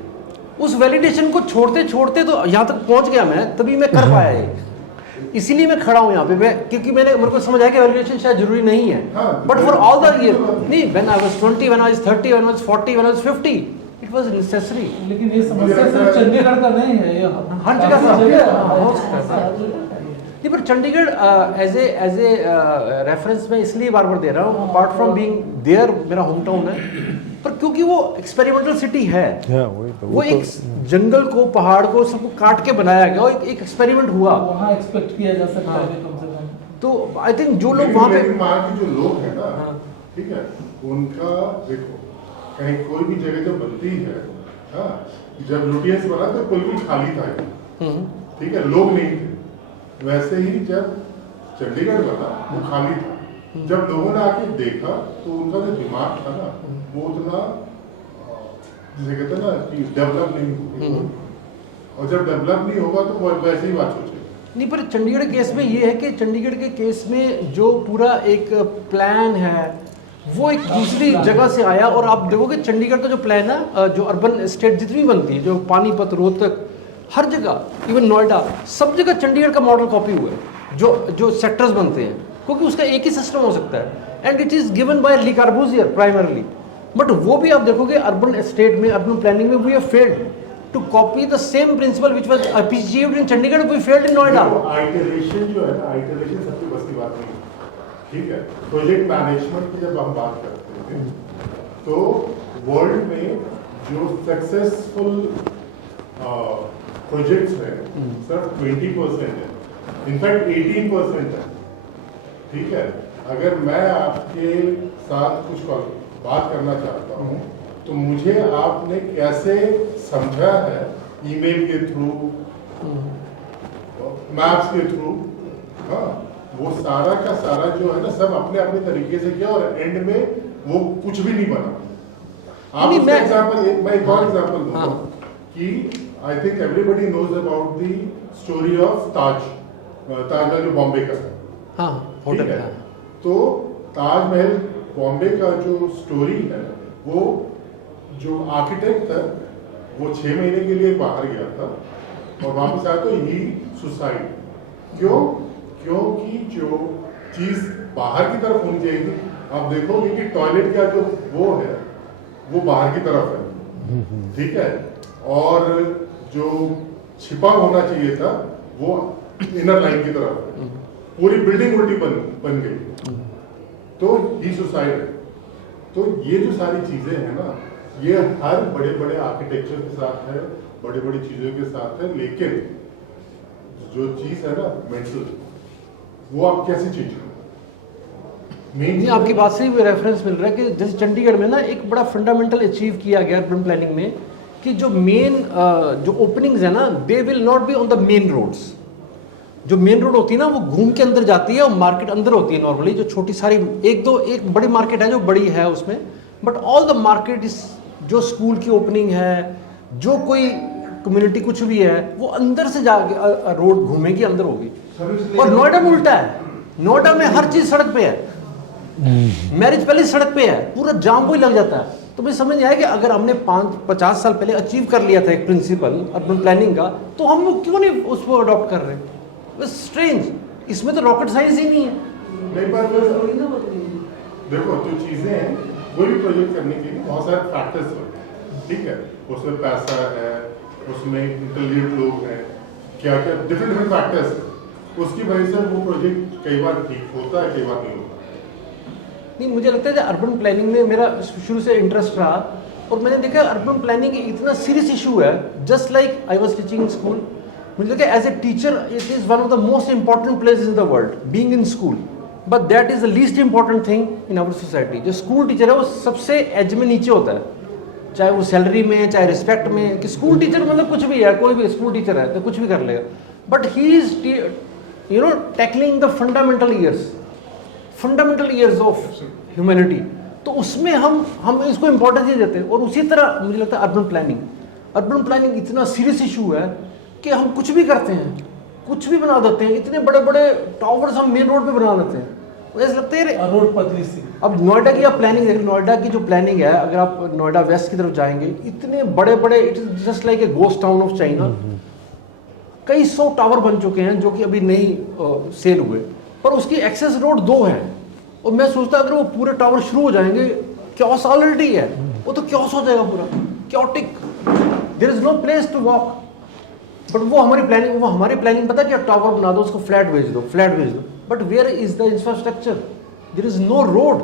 उस वैलिडेशन को छोड़ते छोड़ते तो यहाँ तक पहुँच गया मैं, तभी मैं कर पाया ये, इसीलिए मैं खड़ा हूँ यहाँ पे, मैं क्योंकि मेरे को समझ आया कि वैलिडेशन शायद जरूरी नहीं है, but for all the year नहीं, when I was 20, when I was 30, when I was 40, when I was 50, it was necessary. लेकिन ये समस्या सिर्फ चंडीगढ़ का नहीं है, ये हर जगह नहीं, पर चंडीगढ़ एज ए रेफरेंस में इसलिए बार बार दे रहा हूँ, अपार्ट फ्रॉम बीइंग देयर, मेरा होम टाउन है, पर क्योंकि वो एक्सपेरिमेंटल सिटी है। वो एक जंगल को, पहाड़ को, सबको काट के बनाया गया, एक एक्सपेरिमेंट हुआ, वहाँ एक्सपेक्ट किया जा सकता है कम से कम। तो आई थिंक जो लोग वहाँ पे जो लोग हैं ना, ठीक है, उनका देखो, कहीं कोई भी जगह जब बनती है, जब लुटियंस बना तो बिल्कुल खाली था, ठीक है, लोग नहीं थे। वैसे ही जब चंडीगढ़ बना वो खाली था, जब लोगों ने आके देखा तो उनका जो दिमाग था ना वो उतना, जिसे कहते हैं ना कि डेवलप नहीं हुआ, और जब डेवलप नहीं होगा तो वो वैसे ही बात सोचेगा। नहीं, पर चंडीगढ़ केस में ये है कि चंडीगढ़ के केस में जो पूरा एक प्लान है वो एक दूसरी जगह से आया, और आप देखोगे चंडीगढ़ का जो प्लान है, जो अर्बन स्टेट जितनी बनती है, जो पानीपत, रोहतक, हर जगह, इवन नोएडा, सब जगह चंडीगढ़ का मॉडल कॉपी हुआ है, जो सेक्टर्स बनते हैं, क्योंकि उसका एक ही सिस्टम हो सकता है, and it is given by Le Corbusier primarily. But वो भी आप देखोगे अर्बन स्टेट में, अर्बन प्लानिंग में we have failed to copy the same principle which was achieved in Chandigarh, we failed in Noida. Iteration जो है ना, आइटरेशन सबकी बस की बात नहीं है, ठीक है। प्रोजेक्ट मैनेजमेंट की जब हम बात करते हैं तो वर्ल्ड में जो सक्सेसफुल प्रोजेक्ट्स है सिर्फ 20% है, इनफैक्ट 18% है, ठीक है। अगर मैं आपके साथ कुछ बात करना चाहता हूँ तो मुझे आपने कैसे समझा है, ईमेल के थ्रू, मैप्स के थ्रू, वो सारा का सारा जो है ना सब अपने अपने तरीके से किया, और एंड में वो कुछ भी नहीं बना। आप मैं एक और एग्जांपल दूंगा कि I think everybody knows about the story of Taj Mahal जो बॉम्बे का है, हाँ, होटल है। तो ताजमहल बॉम्बे का जो स्टोरी है, वो जो आर्किटेक्ट था वो 6 महीने के लिए बाहर गया था और वापस आया तो ही सुसाइड। क्यों? क्योंकि जो चीज बाहर की तरफ होनी चाहिए थी, आप देखोगे कि टॉयलेट का जो वो है वो बाहर की तरफ है, ठीक है, और जो छिपा होना चाहिए था वो इनर लाइन की तरफ है। पूरी बिल्डिंग उल्टी बन गई, तो ही सुसाइड। तो ये जो सारी चीजें हैं ना, ये हर बड़े बड़े आर्किटेक्चर के साथ है, बड़ी बड़ी चीजों के साथ है, लेकिन जो चीज है ना मेंटल, वो आप कैसे चेंज करो? नहीं, आपकी बात से भी रेफरेंस मिल रहा है कि जैसे चंडीगढ़ में ना एक बड़ा फंडामेंटल अचीव किया गया अर्बन प्लानिंग में कि जो मेन जो ओपनिंग्स है ना, they will not be on the main roads. जो मेन रोड होती है ना वो घूम के अंदर जाती है और मार्केट अंदर होती है नॉर्मली, जो छोटी सारी एक बड़ी मार्केट है जो बड़ी है उसमें, but all the market is, जो स्कूल की ओपनिंग है, जो कोई कम्युनिटी कुछ भी है, वो अंदर से जाके रोड घूमेगी, अंदर होगी। और नोएडा में उल्टा है, नोएडा में हर चीज सड़क पे है, मैरिज पैलेस सड़क पे है, पूरा जाम कोई लग जाता है। तो मुझे समझ आया कि अगर हमने 50 साल पहले अचीव कर लिया था एक प्रिंसिपल अर्बन प्लानिंग का, तो हम लोग क्यों नहीं उसको अडॉप्ट कर रहे हैं? स्ट्रेंज, इसमें तो रॉकेट साइंस ही नहीं है। नहीं, पर देखो जो चीजें हैं, कोई भी प्रोजेक्ट करने के लिए बहुत सारे फैक्टर्स होते हैं, ठीक है, उसमें पैसा है, उसमें इंटेलिजेंट लोग हैं, क्या क्या डिफरेंट फैक्टर्स, उसकी वजह से वो प्रोजेक्ट कई बार ठीक होता है, कई बार नहीं होता। नहीं, मुझे लगता है कि अर्बन प्लानिंग में मेरा शुरू से इंटरेस्ट रहा और मैंने देखा अर्बन प्लानिंग इतना सीरियस इशू है, just like I was teaching in school, मुझे लगा as a teacher it is one of the most important places in the world, being in school, but that is the least important thing in our society. जो school teacher है वो सबसे as में नीचे होता है, चाहे वो सैलरी में, चाहे रिस्पेक्ट में, कि स्कूल टीचर मतलब कुछ भी है, कोई भी स्कूल टीचर है तो कुछ भी कर लेगा, but he is tackling the fundamental years of humanity, तो उसमें हम इसको इंपॉर्टेंस नहीं देते। और उसी तरह मुझे लगता है अर्बन प्लानिंग इतना सीरियस इशू है कि हम कुछ भी करते हैं, कुछ भी बना देते हैं, इतने बड़े बड़े टावर्स हम मेन रोड पे बना देते हैं, ऐसा लगता है रोड पतली सी। अब नोएडा की आप प्लानिंग देख, नोएडा की जो प्लानिंग है, अगर आप नोएडा वेस्ट की तरफ जाएंगे, इतने बड़े बड़े, it is just like a ghost town of China, कई 100 टावर बन चुके हैं जो कि अभी नहीं सेल हुए, पर उसकी एक्सेस रोड 2 है। और मैं सोचता अगर वो पूरे टावर शुरू हो जाएंगे, क्योस ऑलरेडी है, वो तो क्योस हो जाएगा पूरा, chaotic, there is no place to walk. But वो हमारी प्लानिंग पता क्या, टावर बना दो, उसको फ्लैट भेज दो, but where is the infrastructure, there is no road,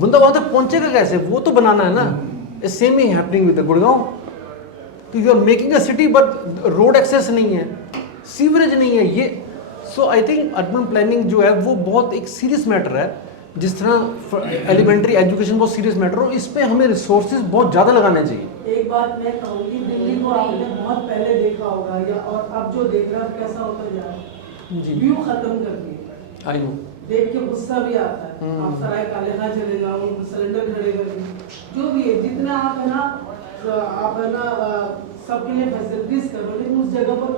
बंदा वहां तक पहुंचेगा कैसे, वो तो बनाना है ना। सेम ही happening with Gurgaon, you are making a city but road access नहीं है, सीवरेज नहीं है, ये so I think urban planning जो है वो बहुत एक सीरियस मैटर है, जिस तरह एलिमेंट्री एजुकेशन बहुत सीरियस मैटर हो, इस पे हमें रिसोर्सेज बहुत ज़्यादा लगाने चाहिए। एक बात मैं कहूँगी, दिल्ली को आपने बहुत पहले देखा होगा, या और अब जो देख रहा है कैसा होता जा रहा है, जी, व्यू खत्म कर दिया, आई नो, देख के गुस्सा भी आता है। आप सराय काले खां चले जाओ, सिलेंडर खड़े कर दिए, जो भी है, जितना आप है ना सबके लिए फैसिलिटीज करो, लेकिन उस जगह पर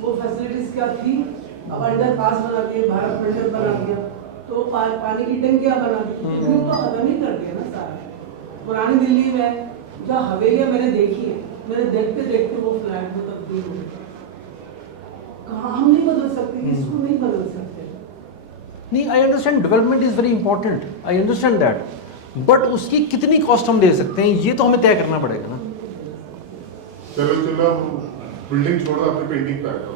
वो फैसिलिटीज क्या थी, अब अंडर पास बना दिए, भारत मंडल बना दिया, तो पानी की टंकियां बना दी, व्यू तो खत्म ही कर दिया ना सारा। पुरानी दिल्ली में जो हवेलियां मैंने देखी है, मैंने देखते देखते वो फ्लैट में तब्दील हो गई। कहाँ हम नहीं बदल सकते, किसको नहीं बदल सकते। नहीं, I understand development is very important, I understand that, but उसकी कितनी कॉस्ट हम दे सकते हैं, ये तो हमें तय करना पड़ेगा ना। चलो बिल्डिंग छोड़ दो, अपनी पेंटिंग पे आ जाओ।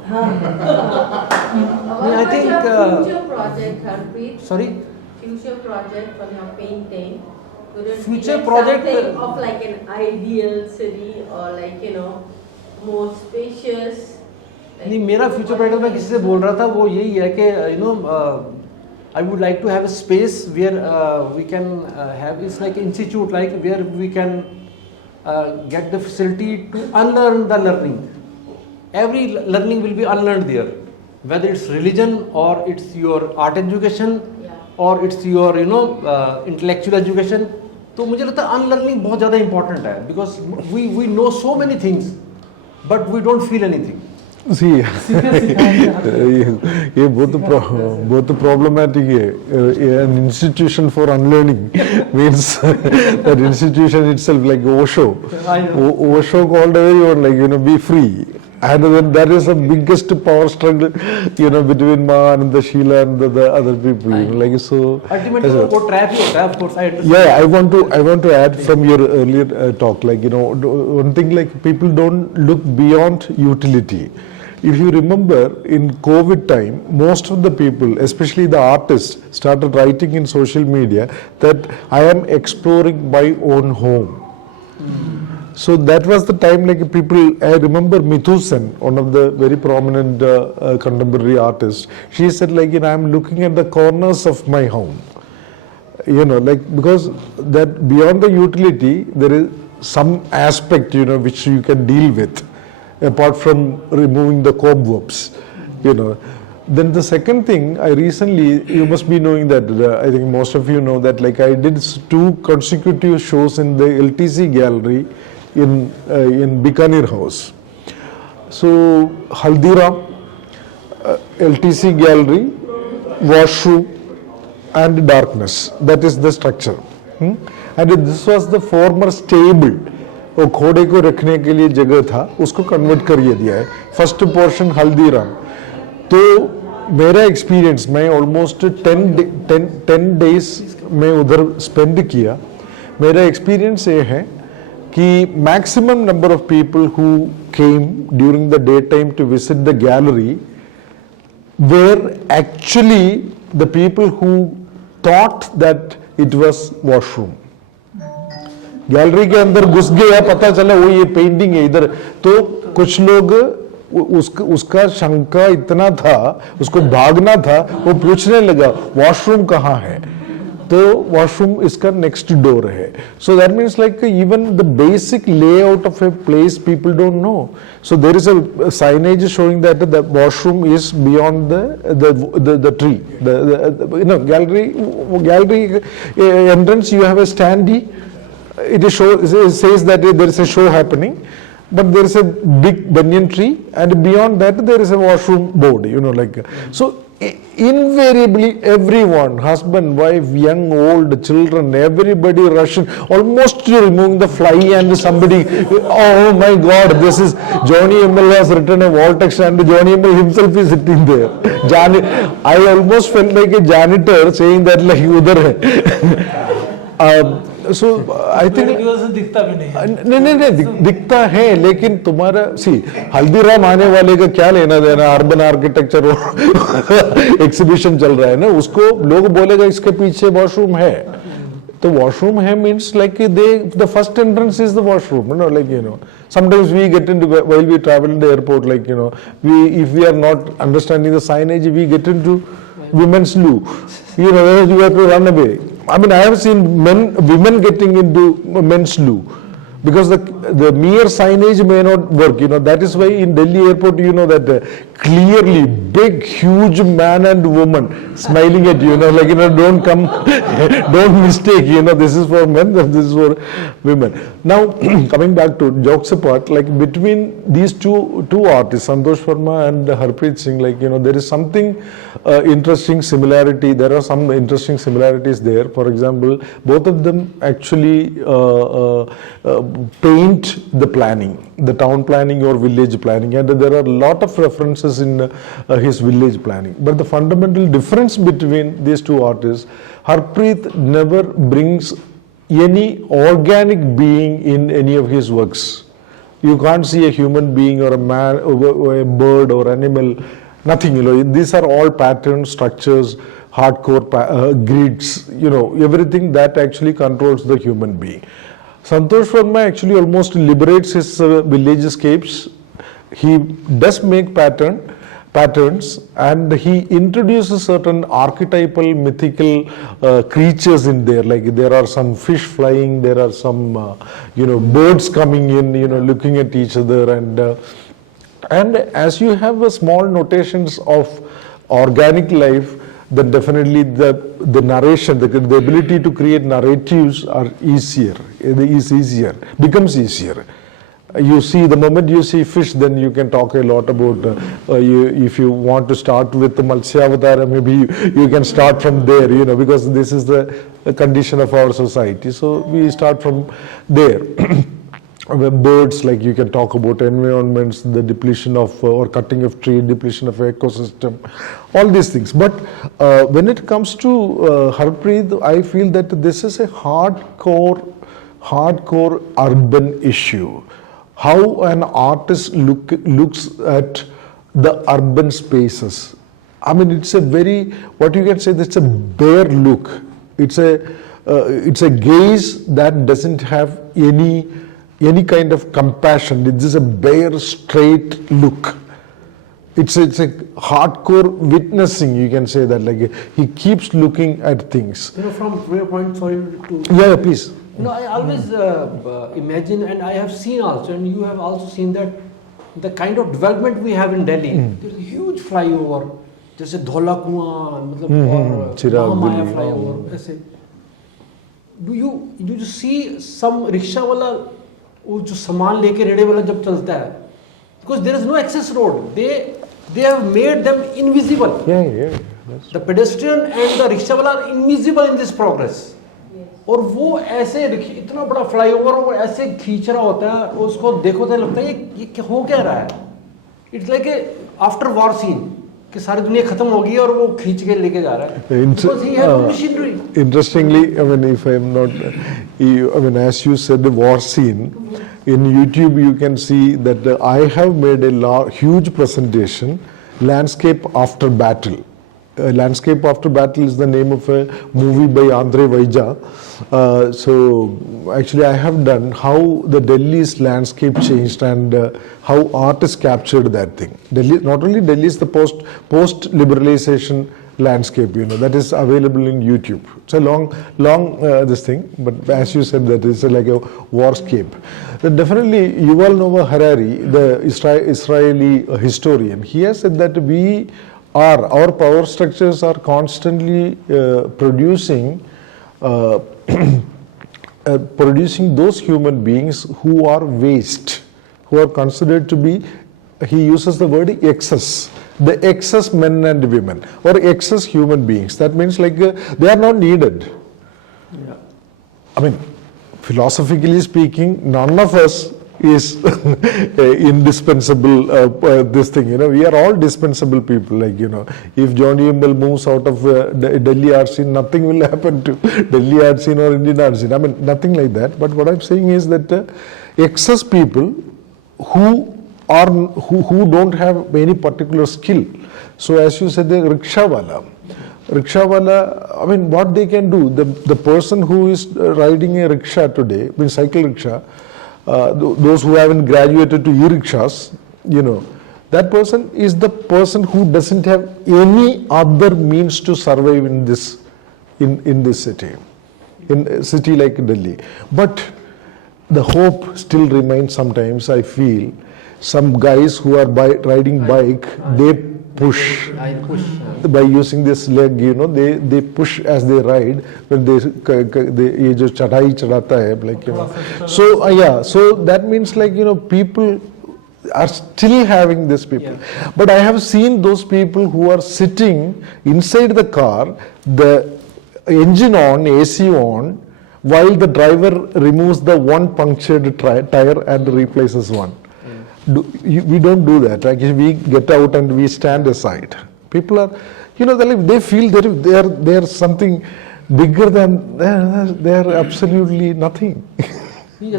I think, future project, Harpreet. Sorry? Future project for your painting. Could it Future be like project, something of like an ideal city or like more spacious? नहीं, मेरा फ्यूचर प्रोजेक्ट मैं किसी से बोल रहा था, वो यही है कि I would like to have a space where we can have, it's like institute, like where we can get the facility to unlearn the learning. Every learning will be unlearned there, whether it's religion or it's your art education, or it's your intellectual education. तो मुझे लगता है unlearning बहुत ज़्यादा important है, because we know so many things but we don't feel anything. See, ये बहुत problematic है. An institution for unlearning means that institution itself, like Osho. Osho called everyone be free. And then there is the biggest power struggle, between Ma and the Sheila and the other people, so. Ultimately, वो trap ही होता है, of course. I understand. Yeah, I want to add from your earlier talk, one thing, people don't look beyond utility. If you remember, in COVID time, most of the people, especially the artists, started writing in social media that I am exploring my own home. So that was the time, people, I remember Mithu Sen, one of the very prominent contemporary artists, she said, I am looking at the corners of my home. Because that beyond the utility, there is some aspect, which you can deal with, apart from removing the cobwebs, Then the second thing, you must be knowing that, I think most of you know that, I did 2 consecutive shows in the LTC gallery in Bikaner House. So Haldiram, LTC gallery, washroom and darkness, that is the structure. And this was the former stable, वो घोड़े को रखने के लिए जगह था, उसको convert करिए दिया है. First portion Haldiram. तो मेरा एक्सपीरियंस, मैं ऑलमोस्ट 10 डेज में उधर स्पेंड किया. मेरा एक्सपीरियंस ये है कि maximum number of people who came during the daytime to visit the gallery were actually the people who thought that it was washroom. Gallery के अंदर घुस गया, पता चला वो ये पेंटिंग है इधर, तो कुछ लोग उसका शंका इतना था, उसको भागना था, वो पूछने लगा वॉशरूम कहाँ है, तो वॉशरूम इसका नेक्स्ट डोर है. So that means like even the basic layout of a place people don't know. So there is a signage showing that the washroom is beyond the tree. Gallery entrance you have a standee. It says that there is a show happening, but there is a big banyan tree, and beyond that there is a washroom board, so invariably everyone, husband, wife, young, old, children, everybody rushing almost to removing the fly, and somebody, oh my god, this is Jony ML has written a wall text and Jony ML himself is sitting there. I almost felt like a janitor saying that like udhar hai. So I think दिखता भी नहीं है. नहीं दिखता है, लेकिन तुम्हारा हल्दीराम आने वाले का क्या लेना देना, अर्बन आर्किटेक्चर और एग्जीबिशन चल रहा है ना, उसको लोग बोलेगा इसके पीछे वॉशरूम है, तो वॉशरूम है means like the first entrance is the washroom. Sometimes we get into, while we travel in the airport, if we are not understanding the signage, we get into women's loo. You have to run away. I mean, I have seen women getting into men's loo because the mere signage may not work. That is why in Delhi airport, that clearly big, huge man and woman smiling at you. Don't come, don't mistake. This is for men, this is for women. Now, coming back to jokes apart, between these two artists, Santosh Verma and Harpreet Singh, there is something interesting similarity. There are some interesting similarities there. For example, both of them actually paint the planning, the town planning or village planning, and there are a lot of references in his village planning. But the fundamental difference between these two artists, Harpreet never brings any organic being in any of his works. You can't see a human being or a man or a bird or animal, nothing. These are all patterns, structures, hardcore grids, everything that actually controls the human being. Santosh Verma actually almost liberates his village escapes. He does make patterns, and he introduces certain archetypal, mythical creatures in there. Like there are some fish flying, there are some birds coming in, looking at each other, and as you have a small notations of organic life, then definitely the narration, the ability to create narratives are easier. Becomes easier. You see, the moment you see fish, then you can talk a lot about, if you want to start with the Matsyavatara, maybe you can start from there, because this is the condition of our society. So we start from there. Birds, like you can talk about environments, the depletion of or cutting of tree, depletion of ecosystem, all these things. But when it comes to Harpreet, I feel that this is a hardcore urban issue. How an artist looks at the urban spaces. I mean, it's a very, what you can say, it's a bare look. It's a gaze that doesn't have any kind of compassion. It's just a bare, straight look. It's a hardcore witnessing, you can say that. Like he keeps looking at things. From your point, sorry to... Yeah, please. I always imagine, and I have seen also, and you have also seen that the kind of development we have in Delhi, there's a huge flyover, there's a Dhola Kuan, or Mahamaya flyover, ऐसे. Do you see some rickshaw wala, वो जो सामान लेके रेड़े वाला जब चलता है, because there is no access road, they have made them invisible. Yeah. The pedestrian and the rickshaw wala are invisible in this progress. और वो ऐसे इतना बड़ा फ्लाईओवर वो ऐसे खींच रहा होता है, उसको देखो तो लगता है ये हो क्या रहा है. It's like a after war scene कि सारी दुनिया खत्म हो गई और वो खींच के लेके जा रहा है. Because he had machinery. Interestingly, I mean, if I'm not, as you said, the war scene, in YouTube you can see that I have made a huge presentation, landscape after battle. Landscape After Battle is the name of a movie by Andre Vaija. So actually I have done how the Delhi's landscape changed and how artists captured that thing. Delhi, not only Delhi is the post-liberalization landscape, that is available in YouTube. It's a long this thing, but as you said, that is like a warscape. Then definitely Yuval Noah Harari, the Israeli historian, he has said that our power structures are constantly producing those human beings who are waste, who are considered to be, he uses the word excess, the excess men and women or excess human beings. That means like they are not needed. Yeah. I mean, philosophically speaking, none of us is indispensable, this thing, we are all dispensable people, like, if Jony ML moves out of Delhi art scene, nothing will happen to Delhi art scene or Indian art scene. I mean, nothing like that. But what I'm saying is that excess people who don't have any particular skill. So as you said, the rickshawala, I mean, what they can do, the person who is riding a rickshaw today, I mean cycle rickshaw, those who haven't graduated to e-rickshaws, that person is the person who doesn't have any other means to survive in this city, in a city like Delhi. But the hope still remains sometimes, I feel. Some guys who are riding bike, they push. By using this leg, they push as they ride. When they ye jo chadai chadata hai, like, So so that means like, people are still having these people. Yeah. But I have seen those people who are sitting inside the car, the engine on, AC on, while the driver removes the one punctured tire and replaces one. We don't do that. Actually, we get out and we stand aside. People are, they feel they are something bigger than they are absolutely nothing. Yeah,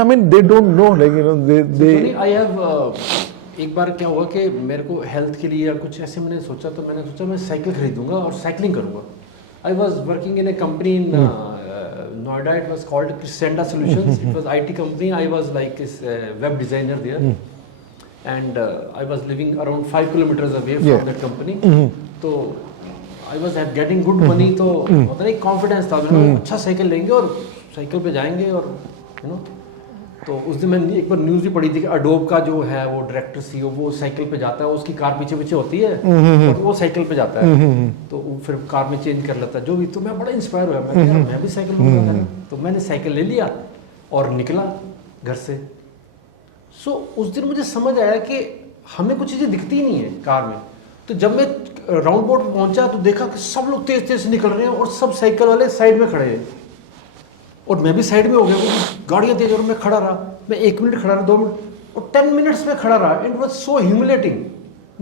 I mean, they don't know, like, they I have एक बार क्या हुआ कि मेरे को health के लिए या कुछ ऐसे मैंने सोचा मैं साइकिल खरीदूंगा और साइकिलिंग करूंगा. I was working in a company in Noida. It was called Crescenda Solutions. It was IT company. I was like a web designer there, and I was living around 5 kilometers away from that company. So I was getting good money. तो होता नहीं confidence था, अच्छा cycle लेंगे और cycle पे जाएंगे और तो उस दिन मैंने एक बार न्यूज़ भी पढ़ी थी कि अडोब का जो है वो डायरेक्टर CEO वो साइकिल पे जाता है, उसकी कार पीछे पीछे होती है और वो साइकिल पे जाता है, तो वो फिर कार में चेंज कर लेता है जो भी. तो मैं बड़ा इंस्पायर हुआ, मैं भी साइकिल लूँगा. तो मैंने साइकिल ले लिया और निकला घर से. सो उस दिन मुझे समझ आया कि हमें कुछ चीज़ें दिखती ही नहीं है कार में. तो जब मैं राउंड बोर्ड पर पहुँचा तो देखा कि सब लोग तेज तेज से निकल रहे हैं और सब साइकिल वाले साइड में खड़े हैं और मैं भी साइड में हो गया. गाड़ियाँ तेज और मैं खड़ा रहा. मैं 1 मिनट खड़ा रहा, 2 मिनट और 10 मिनट्स में खड़ा रहा. It was so humiliating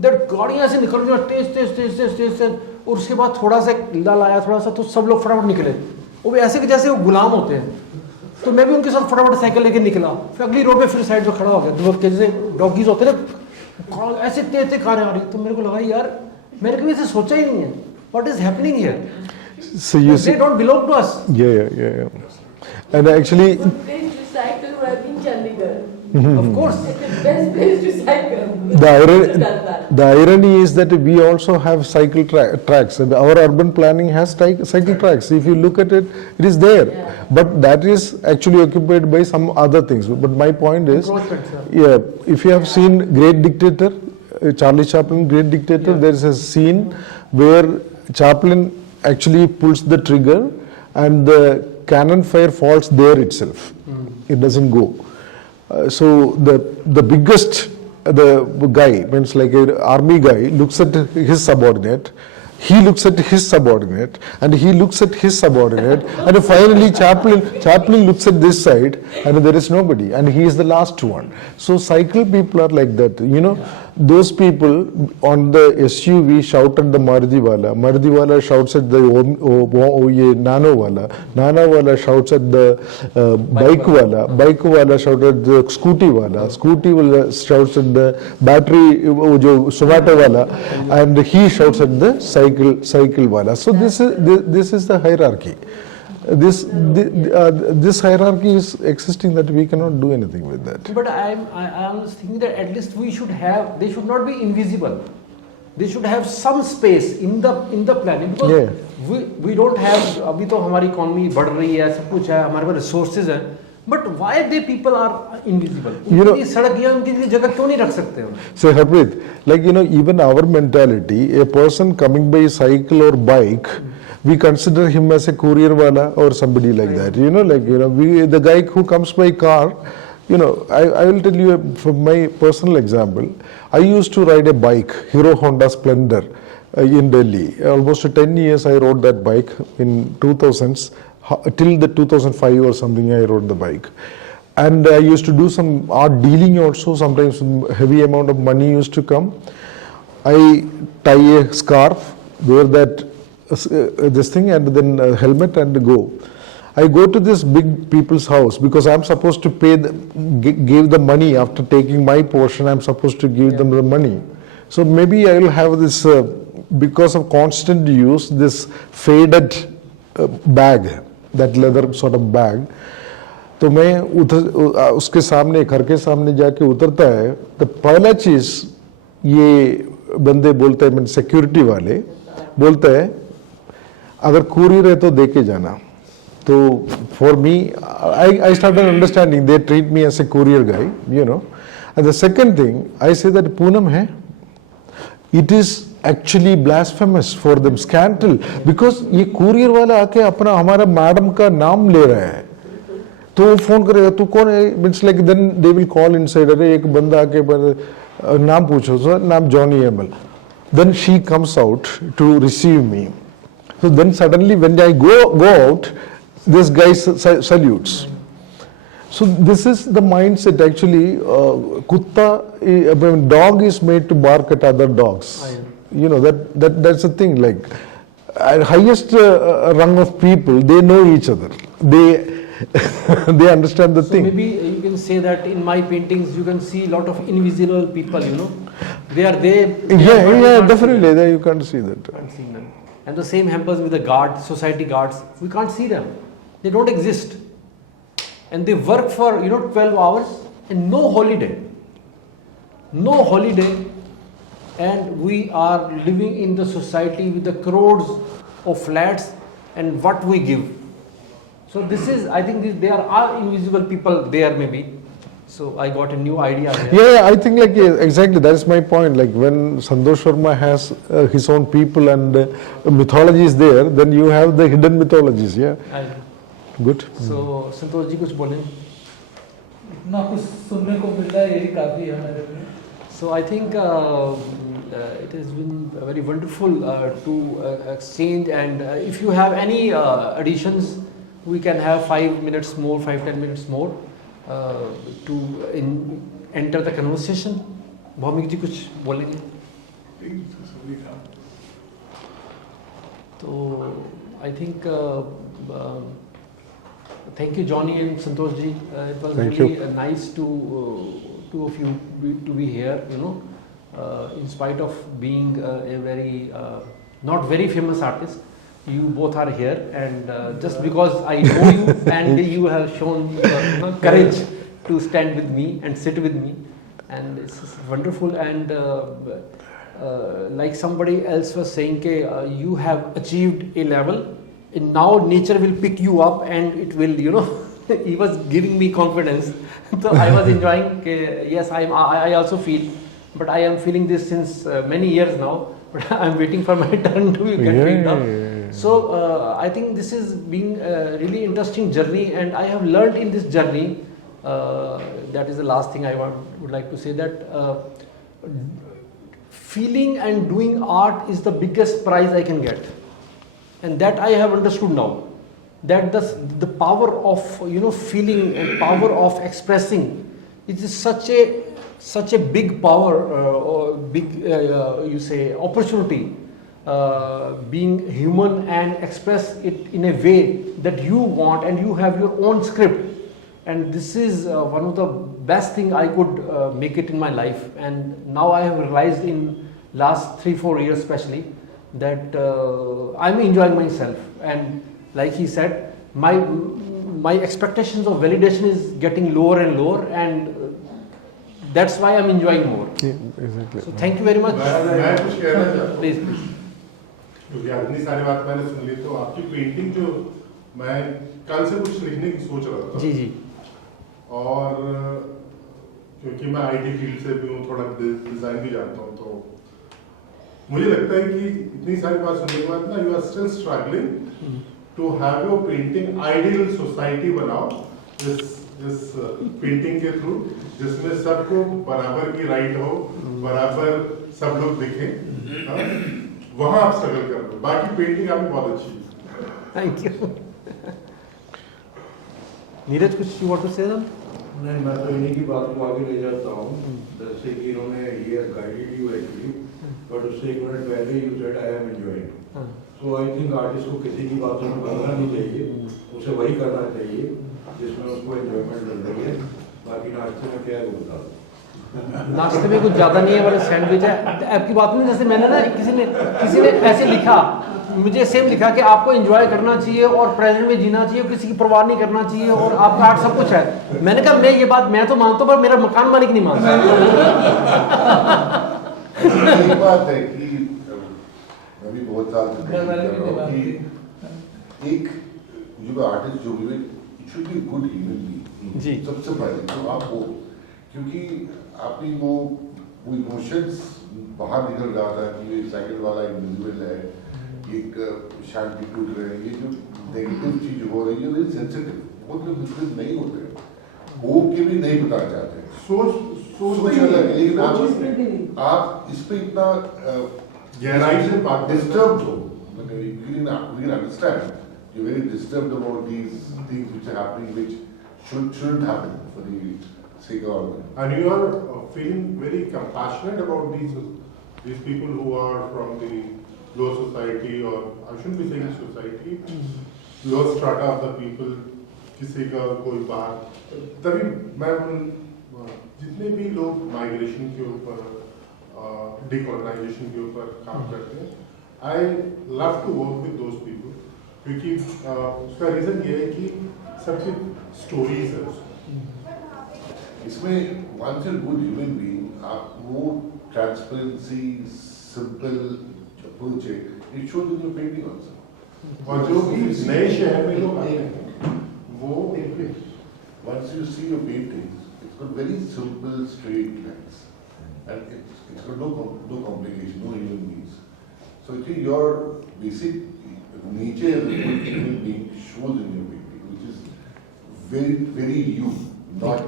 that गाड़ियाँ से निकल रही तेज तेज तेज तेज तेज तेज और उसके बाद थोड़ा सा लाल आया थोड़ा सा तो सब लोग फटाफट निकले. वो भी ऐसे कि जैसे वो गुलाम होते हैं. तो मैं भी उनके साथ फटाफट साइकिल लेके निकला. फिर अगली रोड पे फिर साइड पे खड़ा हो गया. जैसे डॉगीज होते हैं ना, ऐसे तेज तेज कारें आ रही. तो मेरे को लगा यार मैंने कभी ऐसे सोचा ही नहीं है. What is happening here? So you they don't belong to us. Yeah. And actually, One place to cycle would have been Chandigarh. Of course. It's the best place to cycle. the irony is that we also have cycle tracks. And our urban planning has cycle tracks. If you look at it, it is there. Yeah. But that is actually occupied by some other things. But my point is, if you have seen Great Dictator, Charlie Chaplin, Great Dictator, there is a scene where Chaplin actually pulls the trigger and the cannon fire falls there itself. It doesn't go. So the biggest, the guy, means like an army guy, looks at his subordinate, he looks at his subordinate, and he looks at his subordinate, and finally Chaplin looks at this side, and there is nobody, and he is the last one. So cycle people are like that, those people on the SUV shout at the Maruti wala shouts at the Nano wala shouts at the bike wala shouts at the scooty wala shouts at the battery Zomato wala, and he shouts at the cycle wala. So this is the hierarchy. This hierarchy is existing that we cannot do anything with that. But I am thinking that at least we should have, they should not be invisible. They should have some space in the planning, because we don't have, अभी तो हमारी economy बढ़ रही है, सब कुछ है, हमारे पास resources हैं, but why they people are invisible? उनकी सड़क या उनकी जगह क्यों नहीं रख सकते हम? So Harpreet, like even our mentality, a person coming by cycle or bike, we consider him as a courier wala or somebody like that. The guy who comes by car, I will tell you from my personal example. I used to ride a bike, Hero Honda Splendor, in Delhi. Almost 10 years I rode that bike in 2000s, till the 2005 or something I rode the bike. And I used to do some art dealing also, sometimes heavy amount of money used to come. I tie a scarf, wear that this thing, and then a helmet and go. I go to this big people's house because I'm supposed to give the money after taking my portion. I'm supposed to give them the money. So maybe I will have this, because of constant use, this faded bag, that leather sort of bag. तो मैं उसके सामने, घर के सामने जाके उतरता है, तो पहला चीज ये बंदे बोलते हैं, मैंने सिक्योरिटी वाले बोलते हैं, अगर कुरियर है तो देके जाना. तो for me I started understanding they treat me as a courier guy, And the second thing, I say that Poonam hai, it is actually blasphemous for them, scandal, because ये courier वाला आके अपना हमारा मैडम का नाम ले रहा है, तो वो फोन करेगा, तू कौन है, means like then they will call inside, अरे एक बंदा आके नाम पूछो सर, नाम Jony ML. Then she comes out to receive me. So then suddenly when I go out, this guy salutes. So this is the mindset actually. Dog is made to bark at other dogs. That's the thing. Like highest rung of people, they know each other. They understand the thing. Maybe you can say that in my paintings you can see a lot of invisible people. They are there. Yeah, definitely. There you can't see that. Can't see them. And the same happens with the guards, society guards. We can't see them. They don't exist. And they work for 12 hours and no holiday. No holiday. And we are living in the society with the crores of flats and what we give. So this is, I think there are invisible people there maybe. So I got a new idea here. Yeah, I think exactly, that is my point. Like when Santosh Verma has his own people and mythology is there, then you have the hidden mythologies, yeah. Good. So Santosh ji, kuch boleं? इतना कुछ सुनने को मिल रहा है, यही काफी है मेरे लिए. So I think it has been very wonderful to exchange, and if you have any additions, we can have 5 minutes more, 5-10 minutes more to enter the conversation. Bhowmick ji कुछ बोलेंगे? So I think thank you Jony and Santosh ji. It was really nice to two of you to be here. In spite of being a very not very famous artist, you both are here, and just because I know you and you have shown courage to stand with me and sit with me, and it's wonderful. And like somebody else was saying, you have achieved a level, and now nature will pick you up and it will, he was giving me confidence. So I was enjoying. Yes, I also feel, but I am feeling this since many years now. But I am waiting for my turn to get picked up. So I think this is being a really interesting journey, and I have learned in this journey. That is the last thing I would like to say, that feeling and doing art is the biggest prize I can get, and that I have understood now. That the power of feeling and power of expressing, it is such a such a big power or big you say opportunity, being human and express it in a way that you want, and you have your own script, and this is one of the best thing I could make it in my life. And now I have realized in last 3-4 years especially that I'm enjoying myself, and like he said, my expectations of validation is getting lower and lower, and that's why I'm enjoying more. Yeah, exactly. So thank you very much. मैं कुछ कहना चाहता हूँ, Please, please. क्योंकि इतनी सारी बात मैंने सुन ली, तो आपकी पेंटिंग जो मैं कल से कुछ लिखने की सोच रहा था, जी जी, और क्योंकि मैं आईटी फील्ड से भी हूँ, थोड़ा डिजाइन भी जानता हूँ, तो मुझे लगता है कि इतनी सारी बात सुनने के बाद ना, you are still struggling to have your painting ideal society बनाओ इस पेंटिंग के थ्रू, जिसमें सबको बराबर की राइट हो, बराबर सब लोग दिखें, वहां आप स्ट्रगल कर लो। बाकी पेंटिंग आपकी बहुत अच्छी है। Thank you. नीरज, कुछ यू वांट टू से? नहीं, मैं तो इन्हीं की बात को आगे ले जाता हूँ, जैसे कि इन्होंने ये गाइडेड यू एक्चुअली, बट उससे एक मिनट पहले you said I am enjoying. So I think artist को किसी की बातों में बदलना नहीं चाहिए, उसे वही करना चाहिए जिसमें उसको एंजॉयमेंट मिल रही है। बाकी नाश्ते में क्या है वो बता दो। नाश्ते में कुछ ज़्यादा नहीं है, वाले सैंडविच है। आपकी बात में जैसे मैंने ना किसी ने ऐसे लिखा, मुझे सेम लिखा कि आपको एंजॉय करना चाहिए और प्रेजेंट में जीना चाहिए, किसी की परवाह नहीं करना चाहिए, और आपका आर्ट सब कुछ है। मैंने कहा मैं ये बात मैं तो मानता हूँ, पर मेरा मकान मालिक नहीं मानता। यही बात है कि मैं भी बहुत साल से कर रहा हूँ कि एक जो आर्टिस्ट जो भी it should be good human being ji. सबसे पहले तो आप हो, क्योंकि आपकी वो इमोशंस बाहर निकल रहा था कि एक साइकिल वाला इनविजिबल है, एक शांति टूट रहे हैं, ये जो नेगेटिव चीज हो रही है वेरी सेंसिटिव, बहुत लोग मिसलिड नहीं होते, वो के भी नहीं बताना चाहते, सोच अलग है, लेकिन आप इस पे इतना गहराई से बात disturbed हो, we can understand you're very disturbed about these things which are happening, which shouldn't happen for the sake of our. And you are feeling very compassionate about these people who are from the low society, or I shouldn't be saying society, low strata of the people, किसी का कोई बाहर, तभी मैं जितने भी लोग migration के ऊपर, डिकोलोनाइजेशन के ऊपर काम करते हैं, I love to work with those people, क्योंकि उसका रीज़न ये है कि सबकी स्टोरीज है इसमें। once you're good human being, आप वो ट्रांसपेरेंसी, सिंपल अप्रोच है, it shows in your painting also. और जो भी नए शहर में लोग आते हैं वो once you see your paintings, it's got very simple straight lines, and it's got no complication, no human beings. So I think your basic nature as a good human being shows in your painting, which is very you, not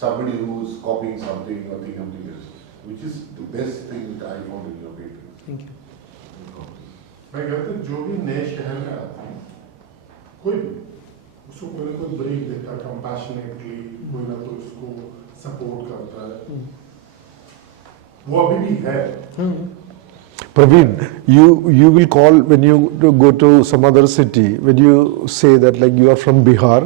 somebody who's copying something or doing something else, which is the best thing that I found in your paintings. Thank you. मैं कहता हूँ जो भी नए शहर में आते हैं, कोई भी उसको कोई ना कोई ब्रेक देता है, कंपैशनेटली कोई ना कोई उसको सपोर्ट करता है, वो अभी भी है। Praveen, you will call when you go to some other city, when you say that like you are from Bihar,